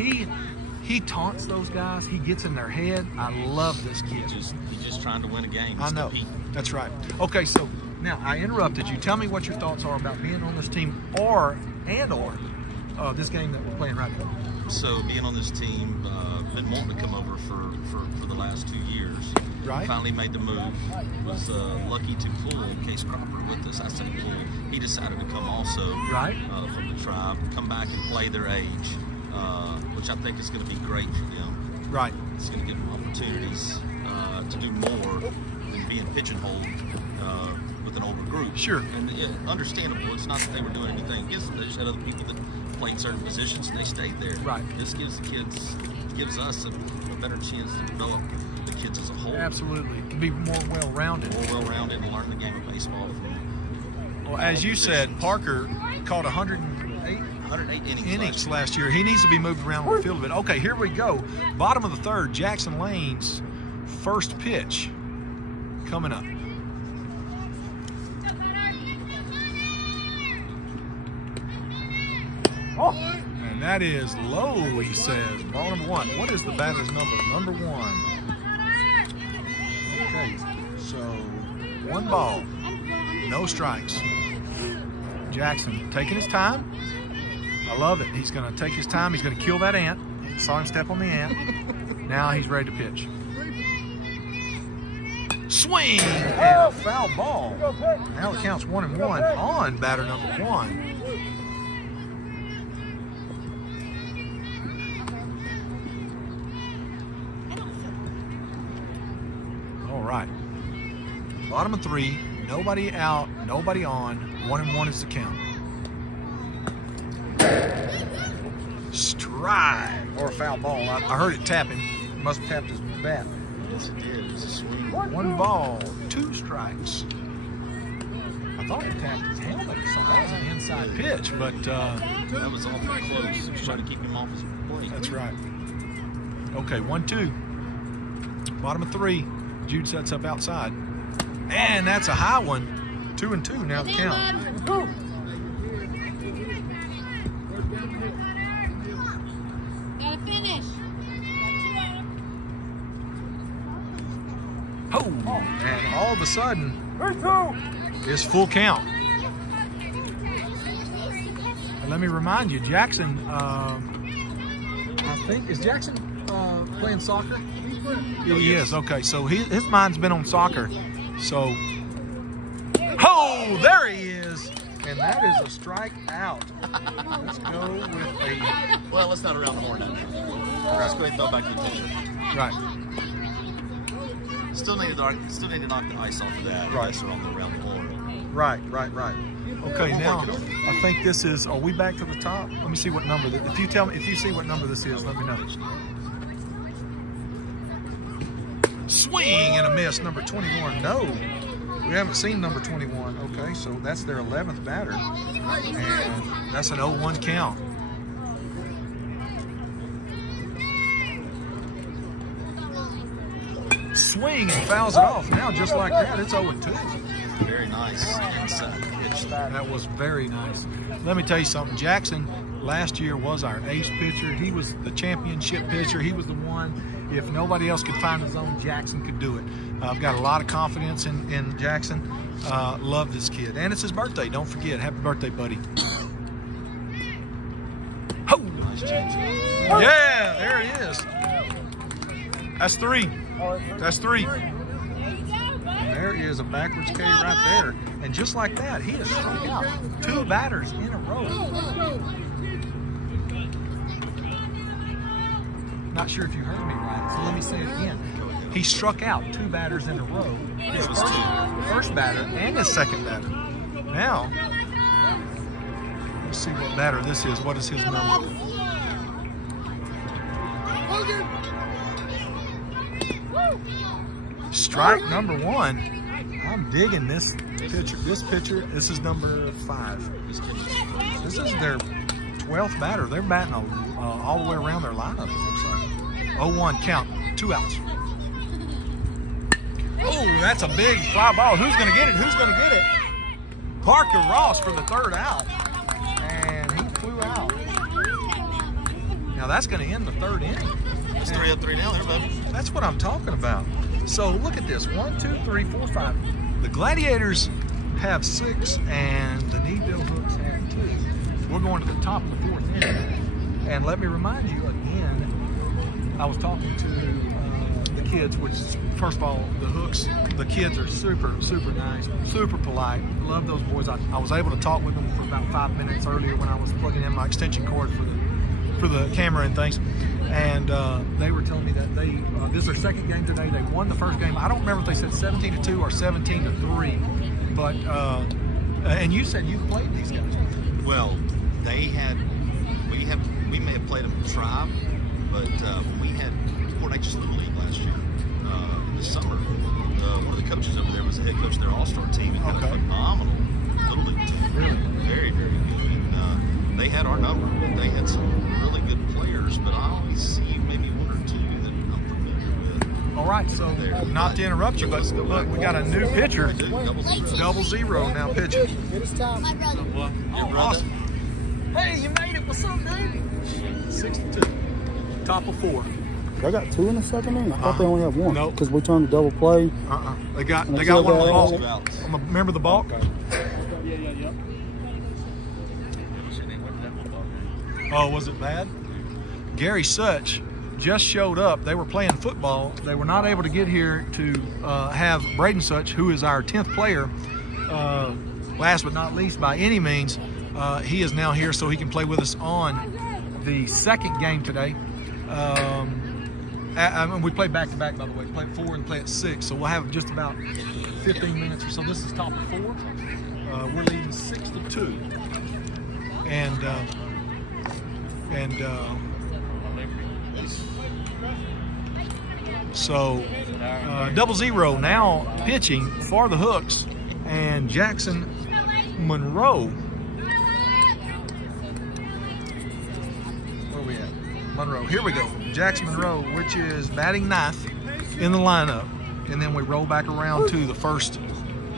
he taunts those guys. He gets in their head. I love this kid. He's just trying to win a game. I He's know. competing. That's right. Okay, so now I interrupted you. Tell me what your thoughts are about being on this team or this game that we're playing right now. So being on this team, been wanting to come over for the last 2 years. Right. Finally made the move. Was lucky to pull Case Cropper with us. I say pull. He decided to come also. Right. From the Tribe, come back and play their age, which I think is going to be great for them. Right. It's going to give them opportunities to do more than being pigeonholed with an older group. Sure. And yeah, understandable. It's not that they were doing anything against them. They just had other people that played certain positions and they stayed there. Right. This gives the kids, gives us a better chance to develop the kids as a whole. Absolutely. To be more well-rounded. More well-rounded and learn the game of baseball from Well, as you said, Parker caught 108 108 innings last year. He needs to be moved around on the field a bit. Okay, here we go. Bottom of the third, Jackson Lane's first pitch coming up. And that is low, he says. Ball number one. What is the batter's number? Number one. Okay, so 1 ball, no strikes. Jackson taking his time. I love it. He's going to take his time. He's going to kill that ant. Saw him step on the ant. Now he's ready to pitch. Swing and a foul ball. Now it counts 1-1 on batter number one. All right. Bottom of 3. Nobody out. Nobody on. 1-1 is the count. Strike or a foul ball. I heard it tap him. Must have tapped his bat. Yes, it did. It was a swing. 1 ball, 2 strikes. I thought it tapped his helmet or something. That was an inside pitch, but That was awful close. He was trying to keep him off his plate. that's right. Okay, 1-2. Bottom of 3. Jude sets up outside. And that's a high one 2-2 now the count. Gotta finish. Oh, and all of a sudden, it's full count. And let me remind you, Jackson, I think, is Jackson playing soccer? He is, okay. So his mind's been on soccer. So, oh, there he is. And that is a strike out. Let's go with a... Well, let's not around the horn now. Let's go ahead and throw it back to the pitcher. Right. Still need to knock the ice off of that. Right. Or on the around the horn. Right. Okay, now I think this is. Are we back to the top? Let me see what number. If you tell me, if you see what number this is, let me know. Swing and a miss, number 21. No, we haven't seen number 21. Okay, so that's their 11th batter, and that's an 0-1 count. Swing and fouls it off. Now, just like that, it's 0-2. Very nice inside pitch. That was very nice. Let me tell you something. Jackson last year was our ace pitcher. He was the championship pitcher. He was the one. If nobody else could find his own, Jackson could do it. I've got a lot of confidence in Jackson. Love this kid. And it's his birthday. Don't forget. Happy birthday, buddy. Oh! Nice change. Yeah, there it is. That's 3. That's 3. There is a backwards K right there. And just like that, he has struck out 2 batters in a row. Not sure if you heard me right, so let me say it again. He struck out 2 batters in a row. His first batter and his second batter. Now, let's see what batter this is. What is his number? Strike number 1. I'm digging this pitcher. This is number 5. This is their 12th batter. They're batting all the way around their lineup, it looks like. 0-1 count, 2 outs. Oh, that's a big fly ball. Who's going to get it? Who's going to get it? Parker Ross for the 3rd out. And he flew out. Now that's going to end the 3rd inning. It's 3 up, 3 down there, bud. That's what I'm talking about. So look at this. 1, 2, 3, 4, 5. The Gladiators have 6 and the Needville Hooks have 2. We're going to the top of the 4th inning. And let me remind you again, I was talking to the kids, which is, first of all, the Hooks, the kids are super, super nice, super polite. Love those boys. I was able to talk with them for about 5 minutes earlier when I was plugging in my extension cord for the camera and things. And they were telling me that this is their 2nd game today. They won the 1st game. I don't remember if they said 17-2 or 17-3, but and you said you've played these guys. Well, we may have played them tribe, but we had Fort H's Little League last year in the summer. One of the coaches over there was the head coach of their all-star team and had a phenomenal Little League team. Really? Very, very good. And they had our number, but they had some really good players, but I only see maybe 1 or 2 that I'm familiar with. All right, so not to interrupt you, but look, we got a new pitcher. 0-0 now pitching. My brother. Awesome. Hey, you made it. What's up, dude? 6-2. Top of 4. They got 2 in the 2nd inning? I thought they only have 1. Nope. Because we turned to double play. They got one on the balk. Remember the balk? Oh, was it bad? Gary Such just showed up. They were playing football. They were not able to get here to have Braden Such, who is our 10th player, last but not least by any means. He is now here so he can play with us on the 2nd game today. We play back-to-back, by the way. Play at 4 and play at 6, so we'll have just about 15 minutes or so. This is top of 4. We're leading 6-2. So 0-0 now pitching for the Hooks, and Jackson Monroe. Where are we at? Monroe. Here we go. Jackson Monroe, which is batting 9th in the lineup, and then we roll back around to the first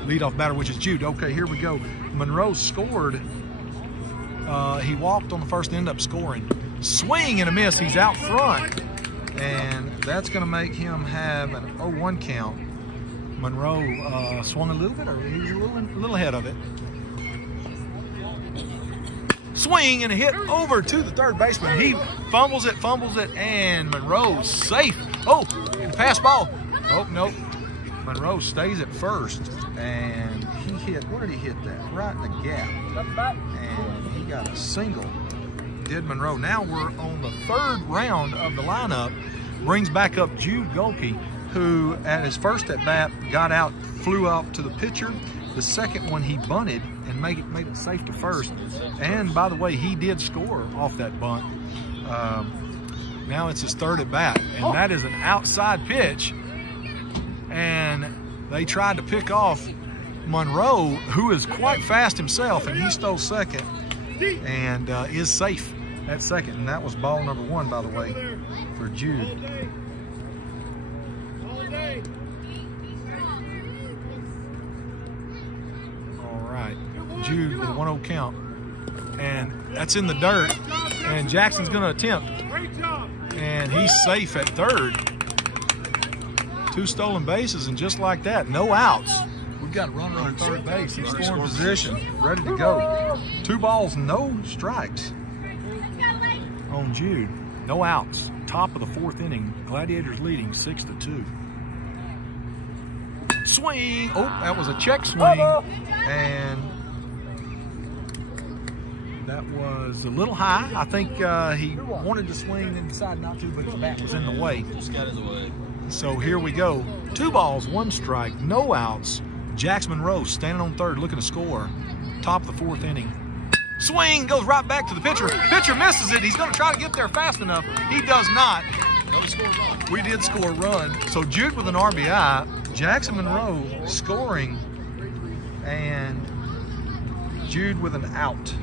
leadoff batter, which is Jude. Okay, here we go. Monroe scored. He walked on the first and ended up scoring. Swing and a miss. He's out front. And that's going to make him have an 0-1 count. Monroe swung a little bit, or he was a little ahead of it. Swing and a hit over to the third baseman. He fumbles it, and Monroe's safe. Oh, pass ball. Oh, nope. Monroe stays at first, and he hit, where did he hit that? Right in the gap. And he got a single. Did Monroe. Now we're on the third round of the lineup. Brings back up Jude Golke, who at his first at bat got out, flew out to the pitcher. The second one he bunted and made it safe to first. And by the way, he did score off that bunt. Now it's his third at bat, and that is an outside pitch. And they tried to pick off Monroe, who is quite fast himself, and he stole second and is safe at second. And that was ball number 1, by the way, for Jude. All right, Jude with a 1-0 count. And that's in the dirt, and Jackson's going to attempt. And he's safe at third. 2 stolen bases, and just like that, no outs. We've got a runner on third base in scoring position, ready to go. 2 balls, no strikes on Jude. No outs. Top of the 4th inning. Gladiators leading 6-2. Swing. Oh, that was a check swing. And that was a little high. I think he wanted to swing and decided not to, but his bat was in the way. Just got in the way. So here we go. 2 balls, 1 strike, no outs. Jax Monroe standing on third, looking to score. Top of the 4th inning. Swing, goes right back to the pitcher. Pitcher misses it. He's going to try to get there fast enough. He does not. No, we scored a run. We did score a run. So Jude with an RBI, Jackson Monroe scoring, and Jude with an out.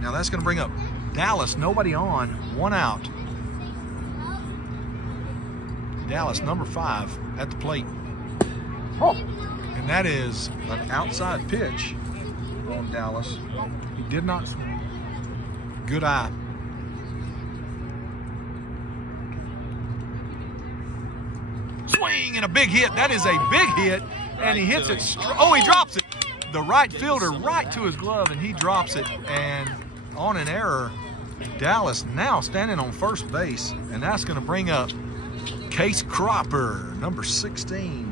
Now that's going to bring up Dallas, nobody on, 1 out. Dallas, number 5, at the plate. And that is an outside pitch on Dallas. He did not swing. Good eye. Swing and a big hit. That is a big hit, and he hits it. Oh, he drops it. The right fielder right to his glove, and he drops it. And on an error, Dallas now standing on first base, and that's going to bring up Case Cropper, number 16.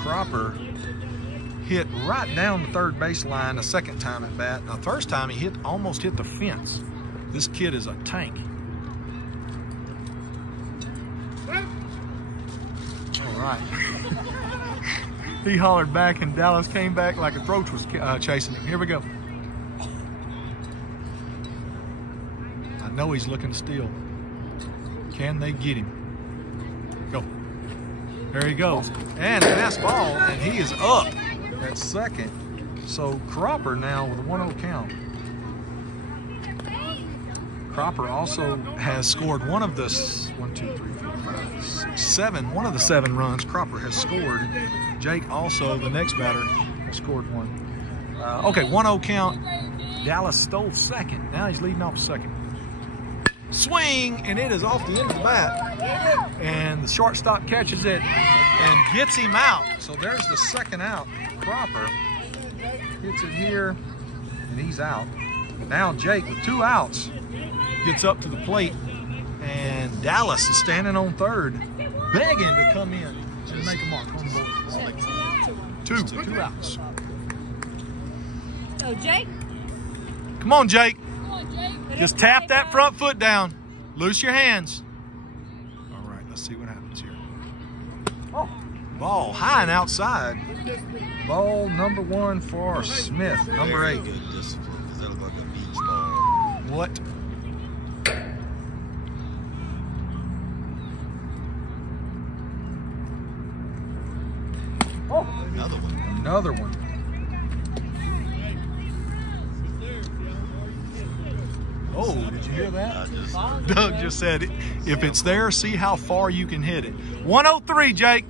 Cropper hit right down the third baseline the second time at bat. Now, the first time he almost hit the fence. This kid is a tank. All right. He hollered back, and Dallas came back like a roach was chasing him. Here we go. I know he's looking to steal. Can they get him? Go. There he goes. And fastball, and he is up at second. So Cropper now with a 1-0 count. Cropper also has scored one of the 7 runs Cropper has scored. Jake also, the next batter, has scored 1. Okay, 1-0 count. Dallas stole second. Now he's leading off second. Swing, and it is off the end of the bat. And the shortstop catches it and gets him out. So there's the second out. Cropper hits it here, and he's out. Now Jake, with 2 outs, gets up to the plate, and Dallas is standing on third, begging to come in and make a mark on the board. 2 outs. So Jake? Come on, Jake. Come on, Jake. Just tap that front foot down. Loose your hands. All right, let's see what happens here. Ball high and outside. Ball number 1 for Smith, number 8. Good discipline, because that looked like a beach ball. What? Another one. Oh, did you hear that? Just, Doug just said, if it's there, see how far you can hit it. 103, Jake.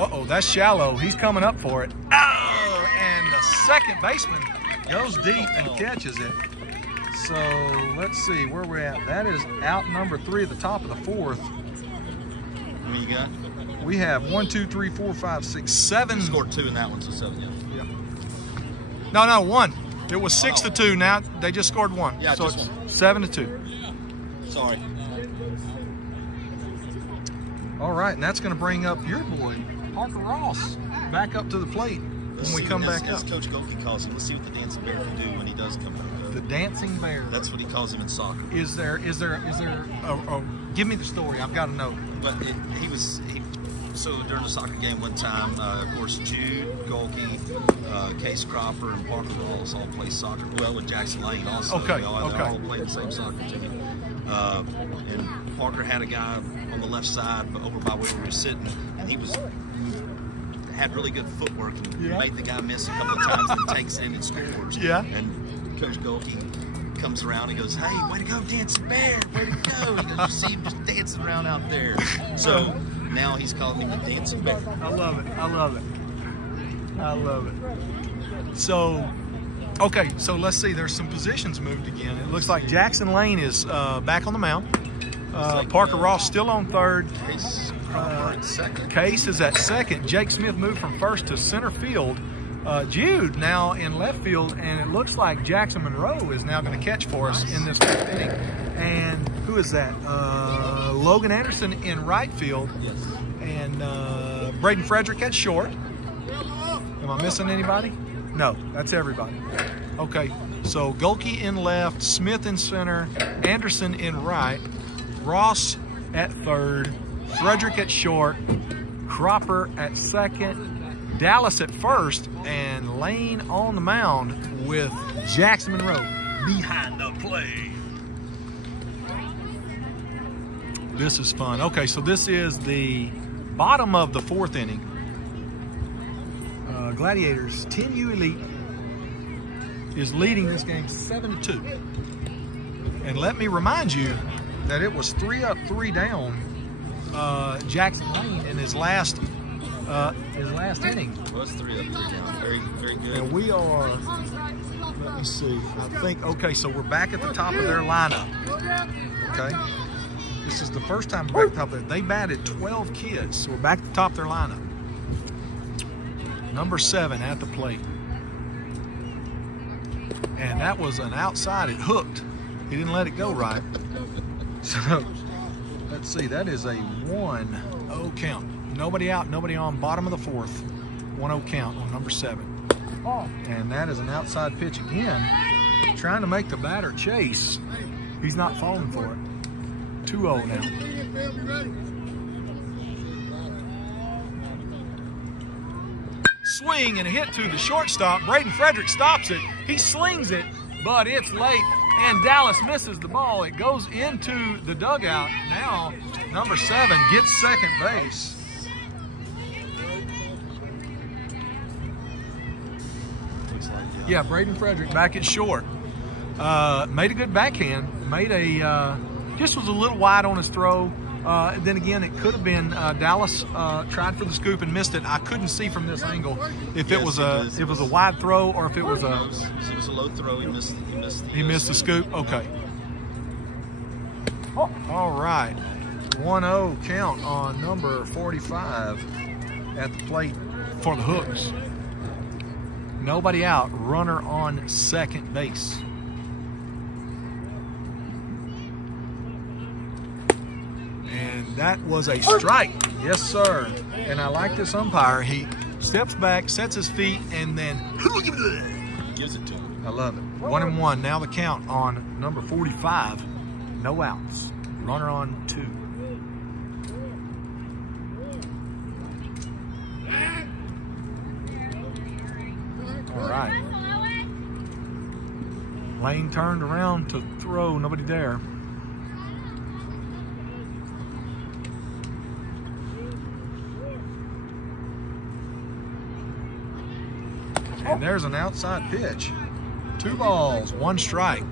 Uh-oh, that's shallow. He's coming up for it. Oh, and the second baseman goes deep and catches it. So let's see where we're at. That is out number 3 at the top of the 4th. What you got? We have 1, 2, 3, 4, 5, 6, 7. Scored 2 in that one, so 7, yeah. No, 1. It was 6-2. Now they just scored 1. Yeah, so just it's 1. 7-2. Sorry. All right, and that's going to bring up your boy, Parker Ross, back up to the plate when we come back up. As Coach Golke calls him, let's see what the dancing bear can do when he does come out. The dancing bear. That's what he calls him in soccer. Is there give me the story. I've got to know. But so during the soccer game one time, of course, Jude, Golke, Case Cropper, and Parker Ross all play soccer. Well, with Jackson Lane also. Okay, They all play the same soccer team. And Parker had a guy on the left side, but over by where we were sitting, and he had really good footwork and made the guy miss a couple of times and takes it in and scores. Yeah. And Coach Golke comes around and goes, "Hey, way to go, dancing bear! Way to go!" He goes, "You see him just dancing around out there." So now he's calling him the dancing bear. I love it. I love it. I love it. So, okay, so let's see. There's some positions moved again. It looks like Jackson Lane is back on the mound. Parker Ross still on third. Case Cropper at second. Case is at second. Jake Smith moved from first to center field. Jude now in left field, and it looks like Jackson Monroe is now going to catch for us in this 5th inning. And who is that? Logan Anderson in right field. Yes. And Braden Frederick at short. Am I missing anybody? No, that's everybody. Okay, so Golke in left, Smith in center, Anderson in right, Ross at third, Frederick at short, Cropper at second, Dallas at first, and Lane on the mound with Jackson Monroe behind the plate. This is fun. Okay, so this is the bottom of the 4th inning. Gladiators 10U Elite is leading this game 7-2. And let me remind you that it was 3 up, 3 down. Jackson Lane in his last inning. It was 3 up, 3 down. Very, very good. And we are, let me see, I think, okay, so we're back at the top of their lineup. Okay. This is the first time we're back at the top of it. They batted 12 kids, so we're back at the top of their lineup. Number 7 at the plate. And that was an outside. It hooked. He didn't let it go right. So, let's see. That is a 1-0 count. Nobody out, nobody on. Bottom of the 4th. 1-0 count on number 7. And that is an outside pitch again. Trying to make the batter chase. He's not falling for it. 2-0 now. Swing and a hit to the shortstop. Braden Frederick stops it. He slings it, but it's late, and Dallas misses the ball. It goes into the dugout. Now, number 7 gets second base. Yeah, Braden Frederick back at short. Made a good backhand. Just was a little wide on his throw. Then again, it could have been Dallas tried for the scoop and missed it. I couldn't see from this angle if it was a wide throw or if it was a. It was a low throw. He missed the scoop. Okay. All right. 1-0 count on number 45 at the plate for the Hooks. Nobody out. Runner on second base. And that was a strike. Yes, sir. And I like this umpire. He steps back, sets his feet, and then gives it to him. I love it. 1-1. Now the count on number 45. No outs. Runner on 2. All right. Lane turned around to throw. Nobody there. And there's an outside pitch. 2 balls, 1 strike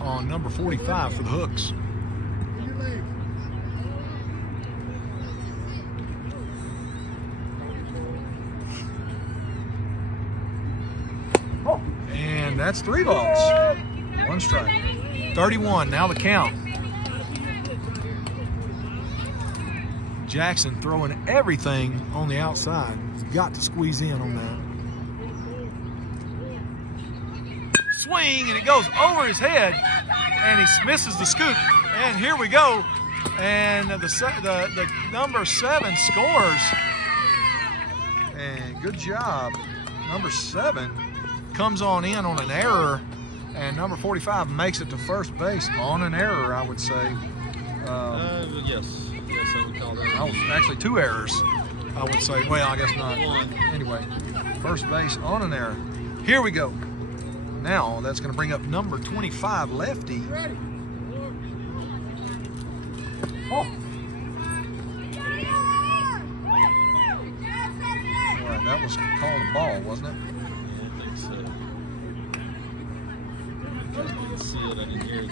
on number 45 for the Hooks. And that's 3 balls, 1 strike. 31, now the count. Jackson throwing everything on the outside. He's got to squeeze in on that. Swing, and it goes over his head, and he misses the scoop. And here we go. And the number 7 scores. And good job. Number 7 comes on in on an error, and number 45 makes it to first base on an error, I would say. Yes, I would call that. Oh, actually 2 errors, I would say. Well, I guess not. 1. Anyway, first base on an error. Here we go. Now that's going to bring up number 25, lefty. Oh. All right, that was called a ball, wasn't it? I think so. I didn't see it, I didn't hear it.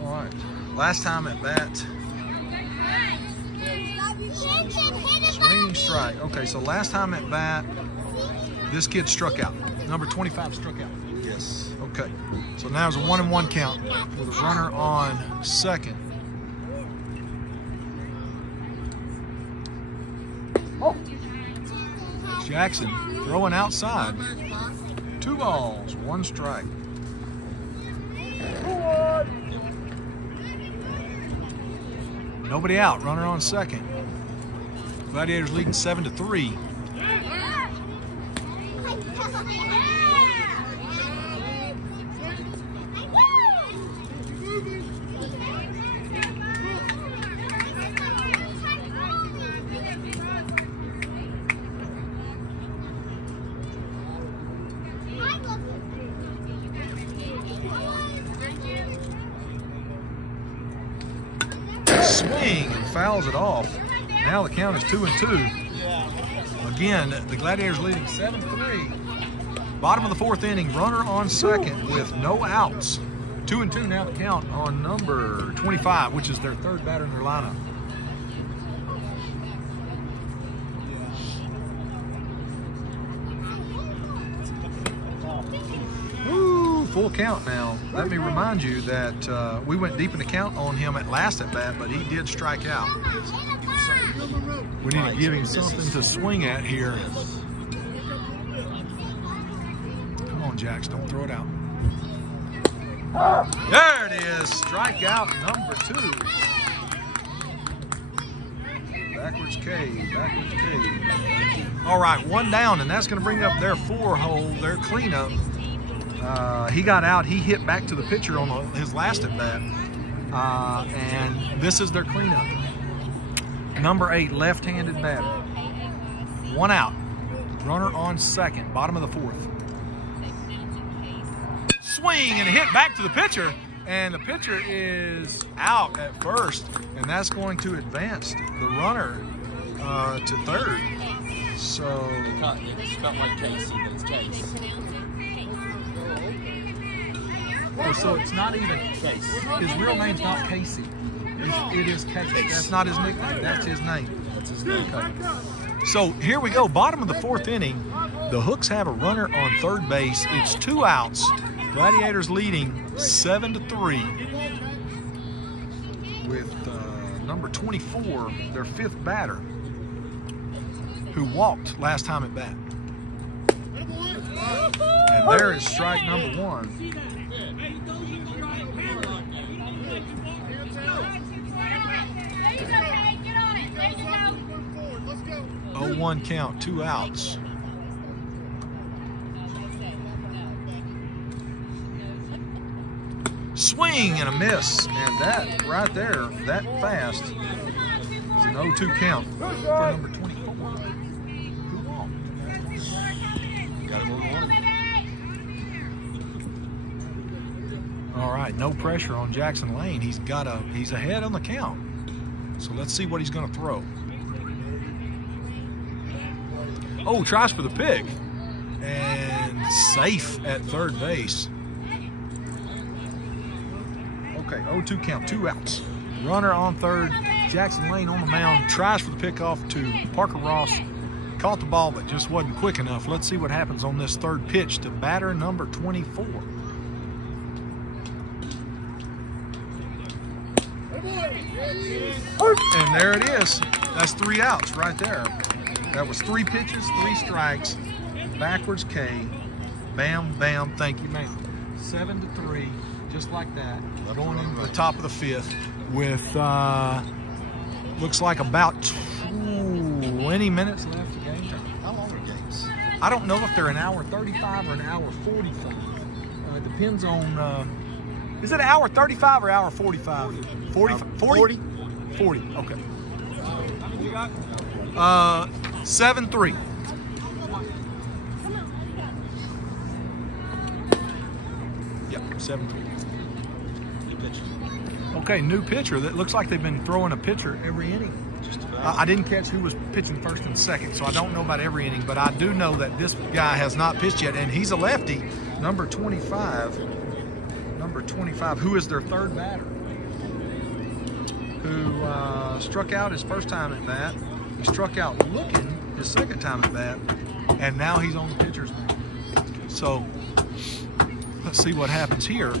All right, last time at bat. Swinging strike. Okay, so last time at bat, this kid struck out. Number 25 struck out. Yes. Okay, so now it's a 1-1 count with a runner on second. Jackson throwing outside. 2 balls, 1 strike. Nobody out, runner on second. Gladiators leading 7-3. Swing and fouls it off. Now the count is 2-2. Again, the Gladiators leading 7-3. Bottom of the 4th inning, runner on second with no outs. 2-2 now the count on number 25, which is their 3rd batter in their lineup. Woo, full count now. Let me remind you that we went deep in the count on him at last at bat, but he did strike out. We need to give him something to swing at here. Come on, Jax, don't throw it out. There it is, strikeout number 2. Backwards K, backwards K. All right, 1 down, and that's going to bring up their 4-hole, their cleanup. He got out, he hit back to the pitcher on his last at bat, and this is their cleanup. Number 8, left-handed batter. 1 out. Runner on second, bottom of the 4th. Swing and a hit back to the pitcher, and the pitcher is out at first, and that's going to advance the runner to 3rd. So It's spelled like Casey, but it's Case. oh, so it's not even Case. his real name's not Casey. It is Casey. That's not his nickname. That's his name. That's his name. Okay. So here we go. Bottom of the 4th inning. The Hooks have a runner on 3rd base. It's 2 outs. Gladiators leading 7-3 with number 24, their 5th batter, who walked last time at bat. And there is strike number 1. 0-1 count, 2 outs. Swing and a miss, and that right there, that fast, is an 0-2 count for number 24. Who walked? Got him over 1. All right, no pressure on Jackson Lane. He's ahead on the count. So let's see what he's going to throw. Oh, tries for the pick. And safe at third base. Okay, 0-2 count, 2 outs. Runner on third. Jackson Lane on the mound. Tries for the pickoff to Parker Ross. Caught the ball, but just wasn't quick enough. Let's see what happens on this third pitch to batter number 24. And there it is. That's 3 outs right there. That was 3 pitches, 3 strikes. Backwards K. Bam, bam. Thank you, man. 7-3, just like that. Going into the top of the 5th with looks like about 20 minutes left of game time. How long are games? I don't know if they're an hour 35 or an hour 45. It depends on. Is it an hour 35 or hour 45? 40? 40? 40. Okay. 7-3. Yep, 7-3. New pitcher. Okay, new pitcher. That looks like they've been throwing a pitcher every inning. Just about. I didn't catch who was pitching first and second, so I don't know about every inning, but I do know that this guy has not pitched yet, and he's a lefty, number 25. Number 25, who is their third batter, who struck out his first time at bat. He struck out looking his second time at bat, and now he's on the pitcher's mound. So let's see what happens here.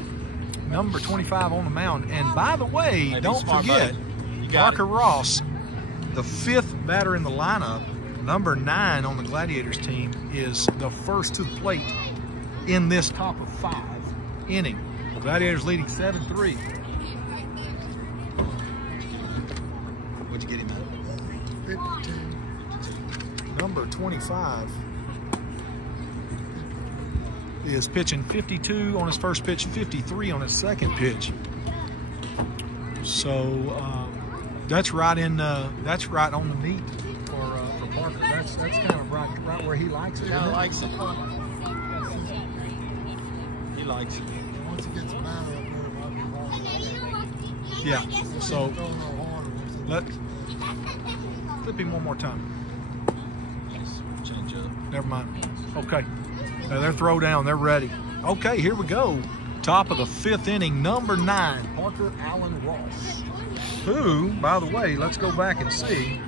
Number 25 on the mound. And by the way, Hey, don't smart, forget, buddy. Parker Ross, the 5th batter in the lineup, number 9 on the Gladiators team, is the first to the plate in this top of 5 inning. The Gladiators leading 7-3. What'd you get him at? Number 25 is pitching 52 on his first pitch, 53 on his second pitch. So that's right in that's right on the meat for Parker. That's kind of right where he likes it. Yeah, he likes it. He likes it. Once he gets a man up there, Yeah. So let's flip him one more time. Change up. Never mind. Okay. They're throw down. They're ready. Okay, here we go. Top of the 5th inning, number 9, Parker Allen Ross. Who, by the way, let's go back and see.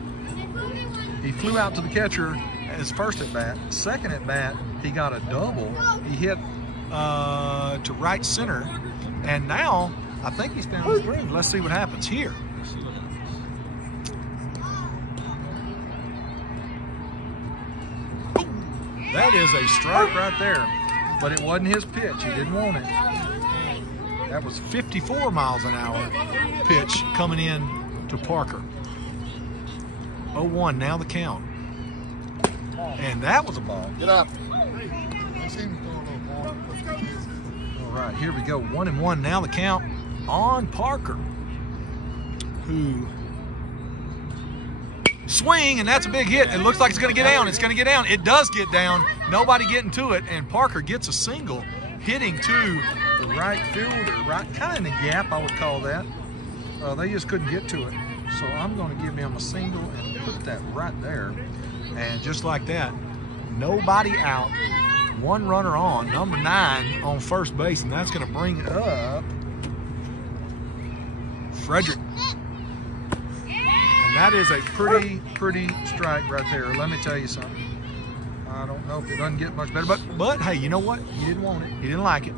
He flew out to the catcher his first at bat. Second at bat, he got a double. He hit to right center. And now, I think he's found his groove. Let's see what happens here. That is a strike right there, but it wasn't his pitch. He didn't want it. That was 54 miles an hour pitch coming in to Parker. 0-1, now the count. And that was a ball. Get up. All right, here we go. 1-1, now the count on Parker, who swing, and that's a big hit. It looks like it's going to get down. It's going to get down. It does get down. Nobody getting to it, and Parker gets a single, hitting to the right fielder, right kind of in the gap, I would call that. They just couldn't get to it. So I'm going to give him a single and put that right there. And just like that, nobody out, 1 runner on, number 9 on first base, and that's going to bring up Frederick. And that is a pretty strike right there. Let me tell you something. I don't know if it doesn't get much better, but hey, you know what? He didn't want it. He didn't like it.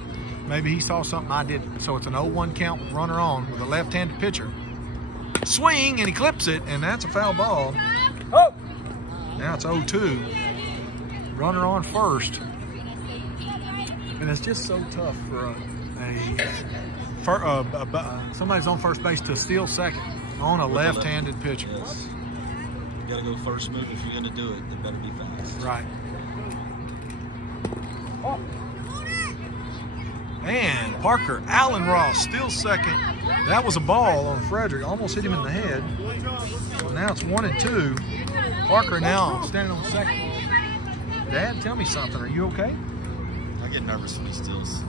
Maybe he saw something I didn't. So it's an 0-1 count with runner on with a left-handed pitcher. Swing, and he clips it, and that's a foul ball. Oh! Now it's 0-2. Runner on first. And it's just so tough for somebody's on first base to steal second on a left-handed pitcher. Yes. You gotta go first move if you're gonna do it. It better be fast. Right. Oh. And Parker Allen Ross still second. That was a ball on Frederick. Almost hit him in the head. Now it's 1-2. Parker now standing on second. Dad, tell me something. Are you okay? I get nervous when he steals.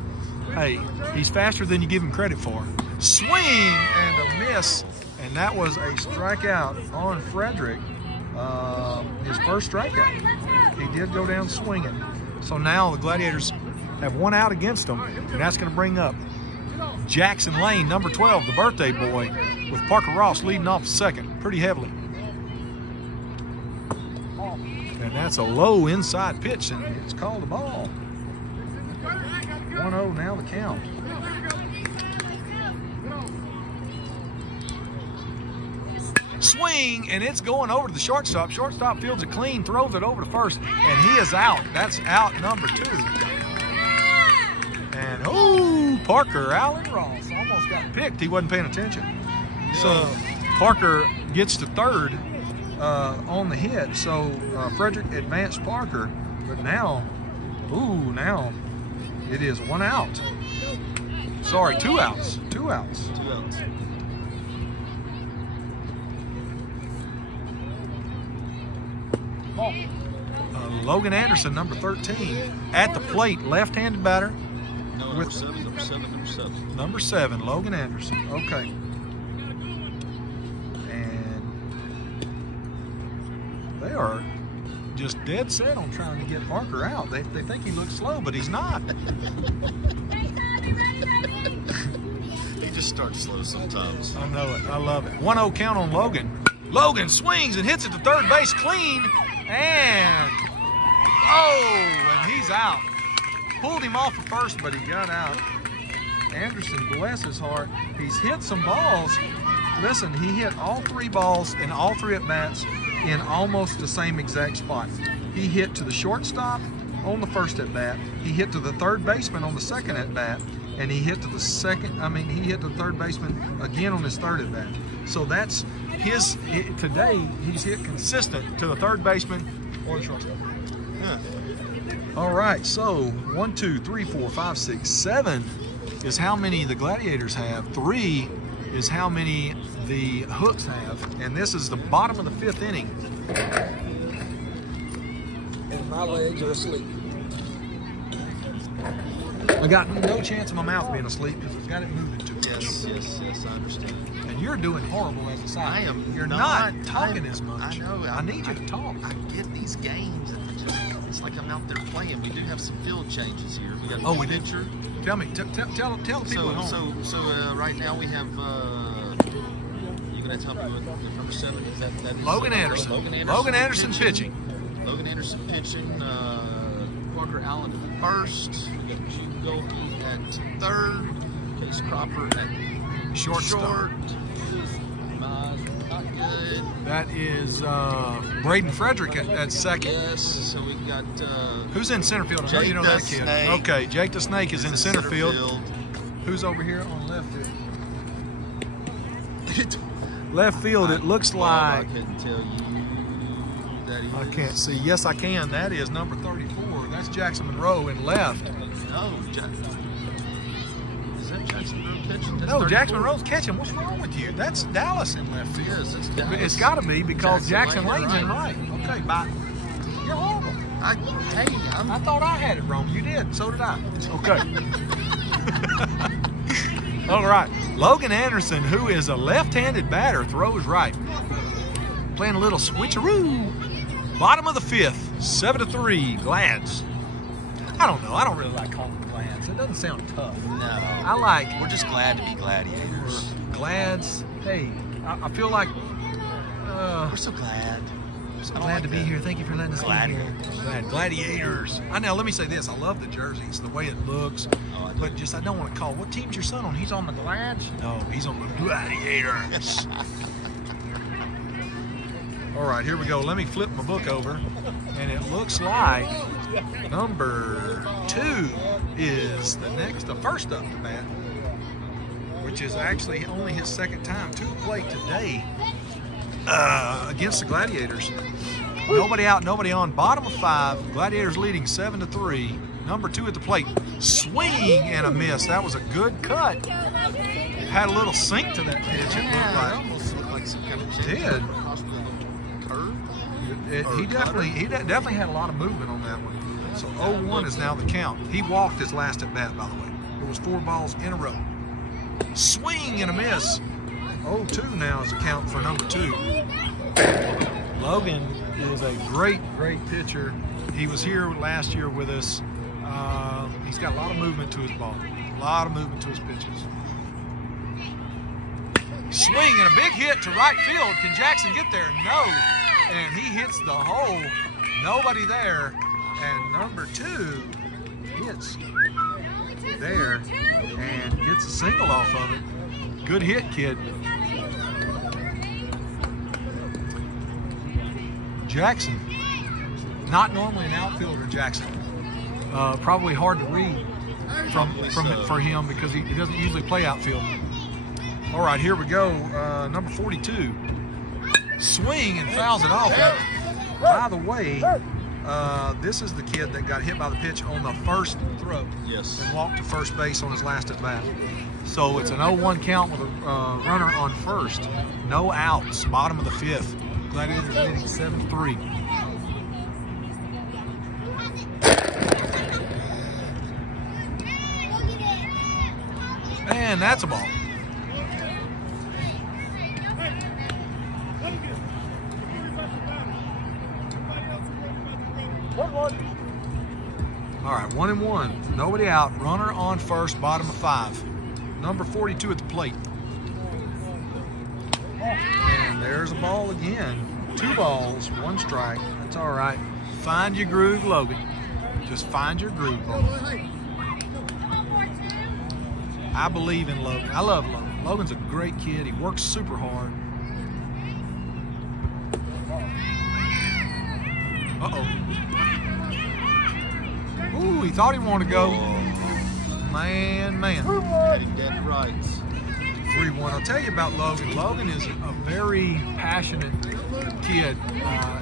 Hey, he's faster than you give him credit for. Swing and a miss. And And that was a strikeout on Frederick. His first strikeout. He did go down swinging. So now the Gladiators have one out against them, and that's going to bring up Jackson Lane, number 12, the birthday boy, with Parker Ross leading off second pretty heavily. And that's a low inside pitch, and it's called a ball. 1-0 now the count. Swing, and it's going over to the shortstop. Shortstop fields it clean, throws it over to first, and he is out. That's out number 2. And, oh, Parker Allen Ross almost got picked. He wasn't paying attention. So Parker gets to third on the hit. So Frederick advanced Parker, but now, now it is 1 out. Sorry, 2 outs. 2 outs. 2 outs. Logan Anderson, number 13, at the plate, left-handed batter. No, number 7. Number 7, Logan Anderson. Okay. And they are just dead set on trying to get Parker out. They think he looks slow, but he's not. He just starts slow sometimes. I know it. I love it. 1-0 count on Logan. Logan swings and hits it to third base clean. And, and he's out. Pulled him off of first, but he got out. Anderson, bless his heart, he's hit some balls. Listen, he hit all 3 balls in all 3 at-bats in almost the same exact spot. He hit to the shortstop on the first at-bat. He hit to the third baseman on the second at-bat. And he hit to the he hit to the third baseman again on his third at-bat. So that's today he's hit consistent to the third baseman or the shortstop. Yeah. All right, so 1, 2, 3, 4, 5, 6, 7 is how many the Gladiators have. 3 is how many the Hooks have. And this is the bottom of the 5th inning. And my legs are asleep. I got no chance of my mouth being asleep because it's got it moving too much. Yes, I understand. And you're doing horrible as a side. I am. You're not talking as much. I know. I need you to talk. I get these games, and it's like I'm out there playing. We do have some field changes here. We got we do. Tell me. Tell the people at home. So right now we have. You're gonna tell me what number 7 is. That is Logan Anderson. Logan Anderson pitching. Logan Anderson pitching. Parker Allen at first. We got Gene Golke at third. Case Cropper at short. Not good. That is Braden Frederick at second. Yes. So we got. Who's in center field? I know you know that kid. Snake. Okay, Jake the Snake is in center field. field. Who's over here on left field? Left field. It looks like. I couldn't tell you. I can't see. Yes, I can. That is number 34. That's Jackson Monroe in left. No, is that Jackson Monroe catching? That's No, 34. Jackson Monroe's catching. What's wrong with you? That's Dallas in left field. Yes, it's Dallas. It's got to be because Jackson Lane Lane's in right. Okay, bye. You're horrible. I thought I had it wrong. You did. So did I. Okay. All right. Logan Anderson, who is a left-handed batter, throws right. Playing a little switcheroo. Bottom of the 5th, 7-3, Glads. I don't know. I don't really like calling them Glads. It doesn't sound tough. No. We're just glad to be Gladiators. Glads. Hey, I feel like we're so glad. So glad to be here. Thank you for letting us be here. Gladiators. I know. Let me say this. I love the jerseys, the way it looks. But I don't want to call. What team's your son on? He's on the Glads? No, he's on the Gladiators. All right, here we go. Let me flip my book over. And it looks like number 2 is the first up to bat, which is actually only his second time to the plate today against the Gladiators. Nobody out, nobody on. Bottom of 5. Gladiators leading 7-3. Number 2 at the plate. Swing and a miss. That was a good cut. Had a little sink to that pitch. It looked like. Almost looked like some kind of did. Curve. He definitely had a lot of movement on that one. So 0-1 is now the count. He walked his last at bat, by the way. It was 4 balls in a row. Swing and a miss. 0-2 now is the count for number 2. Logan is a great pitcher. He was here last year with us. He's got a lot of movement to his ball, a lot of movement to his pitches. Swing and a big hit to right field. Can Jackson get there? No. And he hits the hole. Nobody there. And number 2 hits there and gets a single off of it. Good hit, kid. Jackson, not normally an outfielder, Jackson. Probably hard to read for him because he doesn't usually play outfield. All right, here we go. Number 42. Swing and fouls it off. By the way, this is the kid that got hit by the pitch on the first throw. Yes. And walked to first base on his last at bat. So it's an 0-1 count with a runner on first. No outs, bottom of the 5th. Gladiators leading 7-3. And that's a ball. All right, 1-1. Nobody out. Runner on first, bottom of 5. Number 42 at the plate. And there's a ball again. 2 balls, 1 strike. That's all right. Find your groove, Logan. Just find your groove, ball. I believe in Logan. I love Logan. Logan's a great kid. He works super hard. Uh-oh. Ooh, he thought he wanted to go. Man. Heading dead to rights. 3-1. I'll tell you about Logan. Logan is a very passionate kid.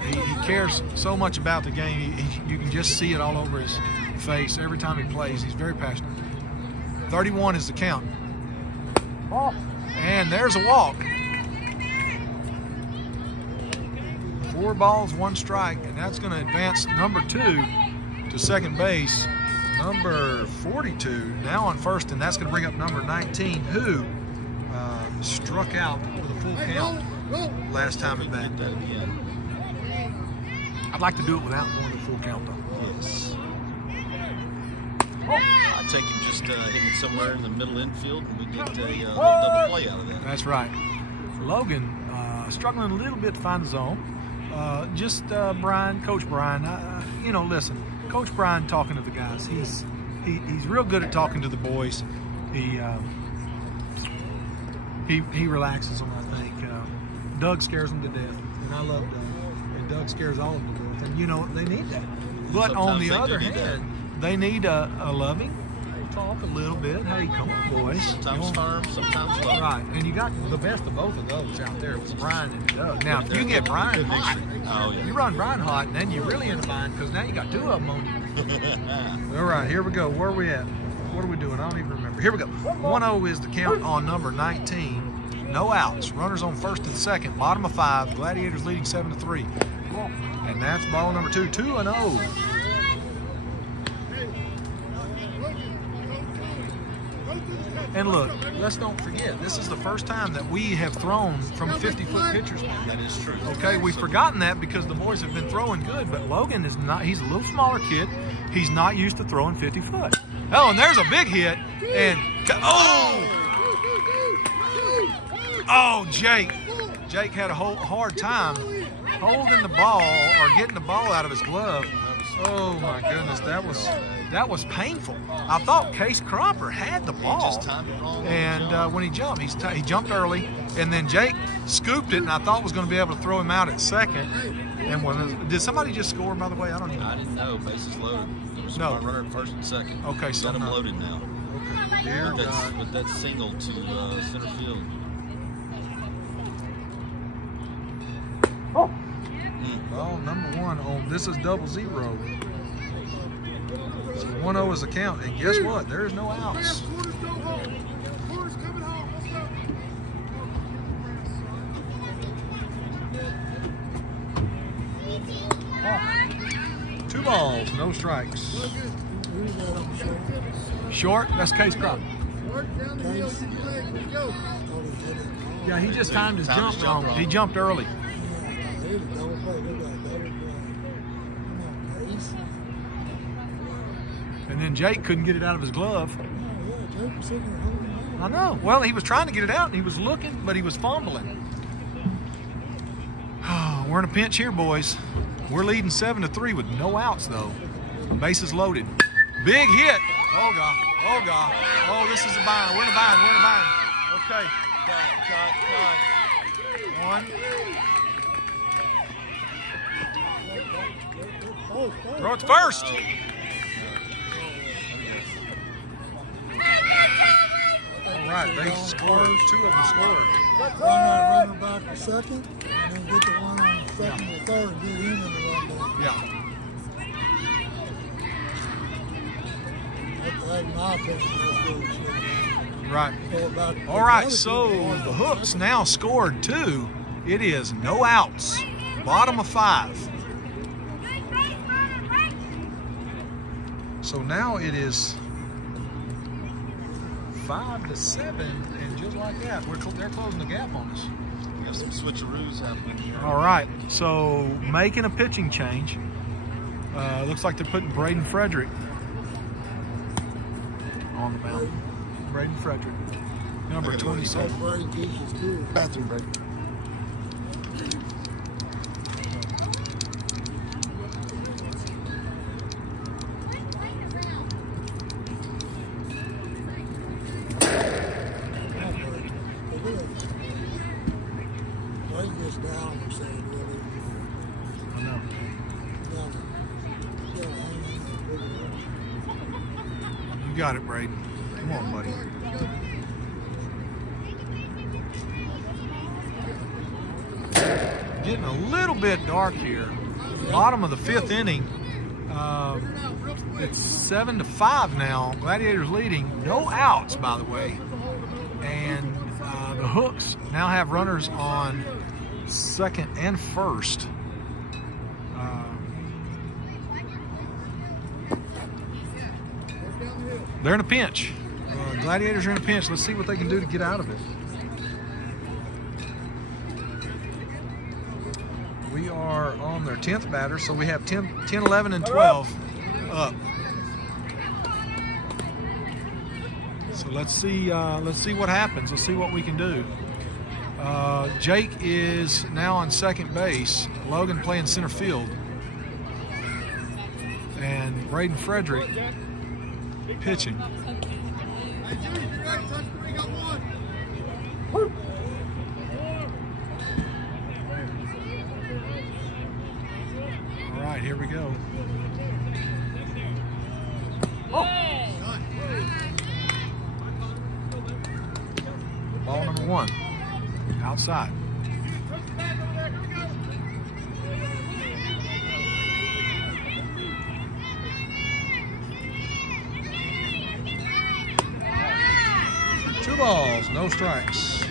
He cares so much about the game. You can just see it all over his face every time he plays. He's very passionate. 31 is the count. And there's a walk. 4 balls, 1 strike, and that's going to advance number 2 to second base. Number 42 now on first, and that's going to bring up number 19, who struck out with a full count last time at bat. I'd like to do it without going to full count, though. Yes. I'd take him just hitting it somewhere in the middle infield, and we get a little double play out of that. That's right. Logan struggling a little bit to find the zone. Coach Brian, you know, listen, Coach Brian talking to the guys. He's real good at talking to the boys. He relaxes them, I think. Doug scares them to death, and I love Doug. And Doug scares all of them to death, and you know they need that. But on the other hand, they need a loving talk a little bit. Hey, come on, boys. Sometimes firm, sometimes low. Right, and you got the best of both of those out there with Brian and Doug. Now, if you get Brian hot, you run Brian hot, and then you're really in a bind because now you got 2 of them on you. All right, here we go. Where are we at? What are we doing? I don't even remember. Here we go. 1-0 is the count on number 19. No outs. Runners on first and second. Bottom of 5. Gladiators leading 7-3. And that's ball number 2. 2-0. And look, let's don't forget, this is the first time that we have thrown from a 50-foot pitcher's mound. That is true. Okay, we've forgotten that because the boys have been throwing good, but Logan is not. He's a little smaller kid. He's not used to throwing 50 foot. Oh, and there's a big hit. And, Jake. Jake had a hard time holding the ball or getting the ball out of his glove. Oh my goodness, that was painful. I thought Case Cropper had the ball, and when he jumped, he jumped early, and then Jake scooped it, and I thought was going to be able to throw him out at second. And did somebody just score? By the way, I didn't know. Bases loaded. There was one runner at first and second. Okay, so got him loaded now. Okay, dear God. With that single to center field. Ball number 1 on this is 0-0. So 1-0 is the count, and guess what? There is no outs. Two balls, no strikes. Short, that's Case Cropper. Yeah, he just timed his Timed jump his jump wrong. wrong. He jumped early. Here's a double play. Look at that double play. Come on, Case. And then Jake couldn't get it out of his glove. Oh, yeah, Jake was sitting there holding it I on. know. Well, he was trying to get it out, and he was looking, but he was fumbling. We're in a pinch here, boys. We're leading 7-3 with no outs, though. Bases loaded. Big hit. Oh, God. Oh, God. Oh, this is a bind. We're in a bind. We're in a bind. Okay. Cut. One. Throw it to first. All right, they scored. 2 of them scored. Run that runner back to second, and then get the one on second or third and get him in the run ball. Yeah. That's my opinion. That's what it should be. Right. So about- All right, so the Hooks now scored 2. It is no outs. Bottom of 5. So now it is 5-7, and just like that, they're closing the gap on us. We have some switcheroos happening here. All right, so making a pitching change. Looks like they're putting Braden Frederick on the mound. Braden Frederick, number 27. Brady teaches too. Bathroom break. Brady gets down or something, really. I know. Down. Yeah, hang in there. You got it, Braden. Come on, buddy. Getting a little bit dark here. Bottom of the 5th inning. It's 7-5 now. Gladiators leading. No outs, by the way. And the Hooks now have runners on second and first. They're in a pinch. Gladiators are in a pinch. Let's see what they can do to get out of it. We are on their 10th batter, so we have 10, 11, and 12 up. So let's see what happens. Let's see what we can do. Jake is now on second base. Logan playing center field. And Braden Frederick pitching. All right, here we go. Ball number 1, outside. Two balls, no strikes.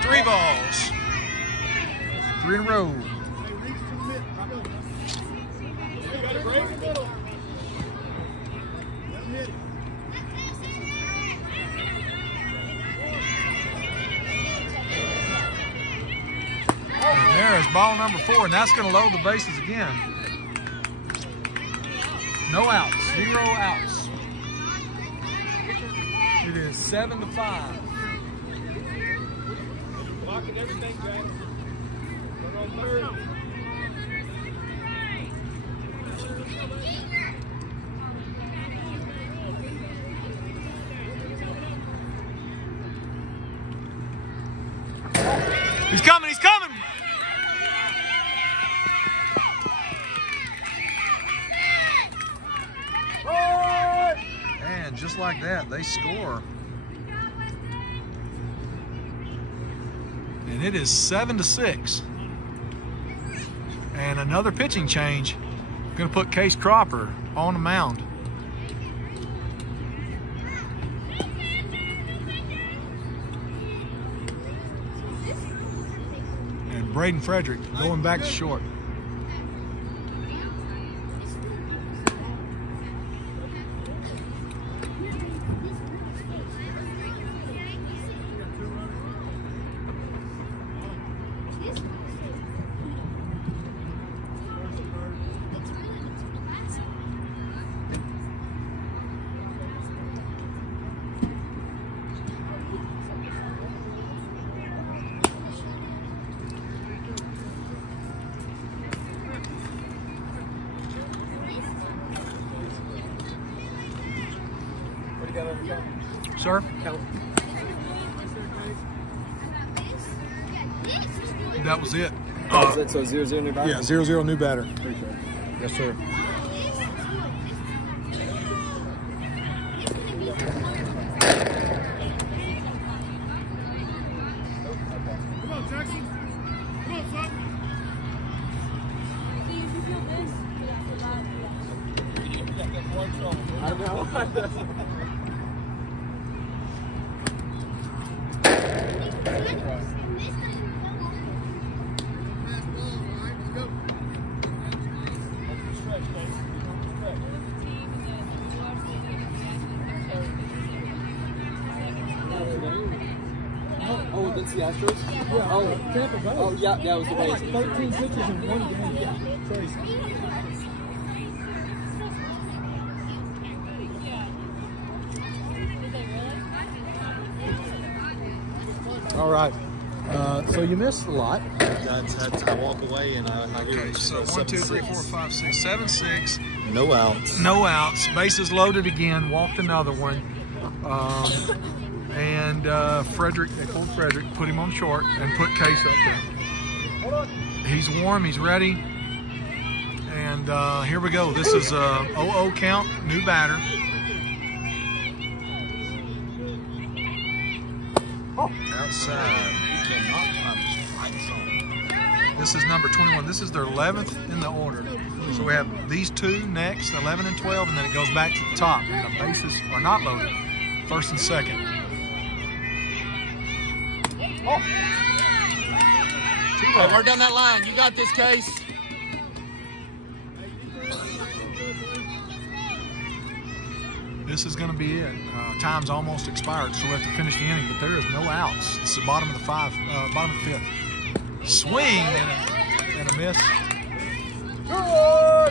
Three balls. 3 in a row. And there is ball number 4, and that's going to load the bases again. No outs, 0 outs. It is 7-5. Blocking everything, Jack. Run on third. He's coming, he's coming! And just like that, they score. And it is 7-6. And another pitching change. Gonna put Case Cropper on the mound. Braden Frederick going back to short. Sir? That was it. So 0-0 new batter? Yeah, 0-0 new batter. Appreciate it. Yes, sir. Come on, Jackson. Come on, son. I know. Oh, that's the Astros? Yeah, Oh, Tampa Bay. oh yeah, that was the Like Rays. 13 pitches in one game. Yeah. Crazy. All right. So you missed a lot. That's I walk away and I hear Okay, so 1, 2, 3, 4, 5, 6, 7, 6. no outs. No outs. Bases loaded again. Walked another one. And Frederick, they pulled Frederick, put him on short, and put Case up there. He's warm. He's ready. And here we go. This is a 0-0 count. New batter. Outside. You cannot find the strike zone. This is number 21. This is their 11th in the order. So we have these two next, 11 and 12, and then it goes back to the top. And the bases are not loaded. First and second. Hey, we're down that line. You got this, Case. This is going to be it. Time's almost expired, so we have to finish the inning, but there is no outs. It's the bottom of the bottom of the fifth. Swing and a miss. Know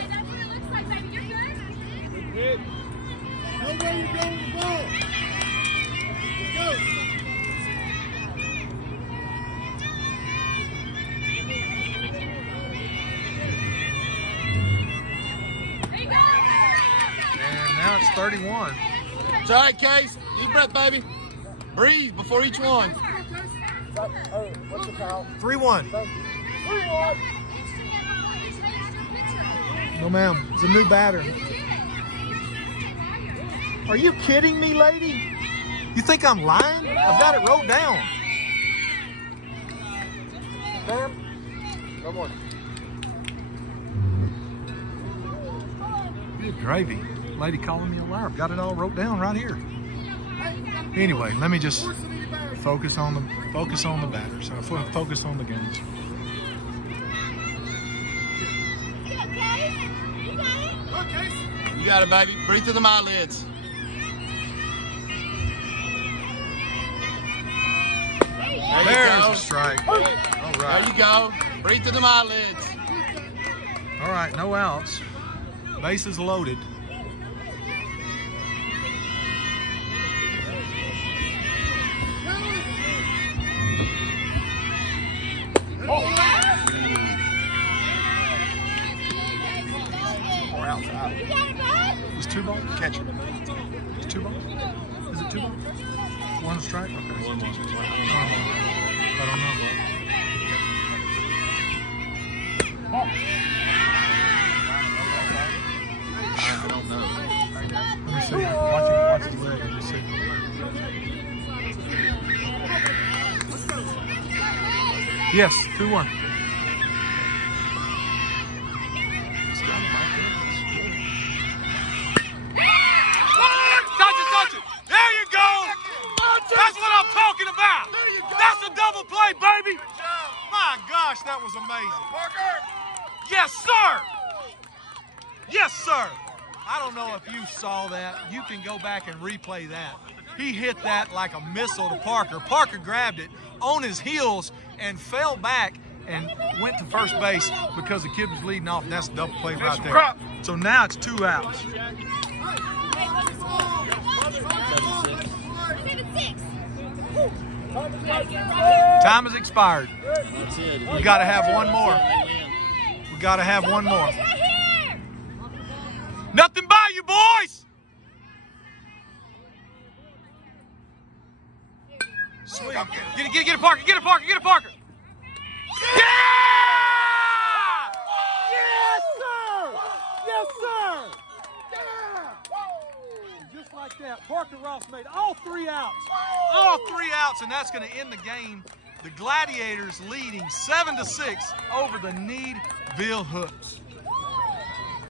where you're going with the ball. Let's go. And now it's 31. It's all right, Case. Deep breath, baby. Breathe before each one. Oh, what's the count? 3-1. 3-1. No, ma'am. It's a new batter. Are you kidding me, lady? You think I'm lying? I've got it wrote down. Ma'am? No more. Good gravy. Lady calling me a liar. I've got it all wrote down right here. Anyway, let me just focus on the batters. Focus on the games. You got it, baby. Breathe through the eyelids. There's a strike. All There right. you go. Breathe through the eyelids. All right, no outs. Bases loaded. Or outside. Is 2 balls? Catcher. Is 2 balls? Is it 2 balls? 1 strike? Okay. I don't know. I don't know. Let me see. Watch his leg. Let me see. Yes, 2-1. Touch it. There you go. That's what I'm talking about. That's a double play, baby. My gosh, that was Yes, sir. I don't know if you saw that. You can go back and replay that. He hit that like a missile to Parker. Parker grabbed it on his heels and fell back and went to first base because the kid was leading off. And that's a double play right there. So now it's 2 outs. 7-6. Time has expired. That's it. We got to have one more. We got to have one more. Right here. Nothing by you, boys. Sweet. Get it, Parker. Get it, Parker. Get it, Parker. Yeah! Yes, sir! Yes, sir! And just like that, Parker Ross made all 3 outs. All 3 outs, and that's going to end the game. The Gladiators leading 7-6 over the Needville Hooks.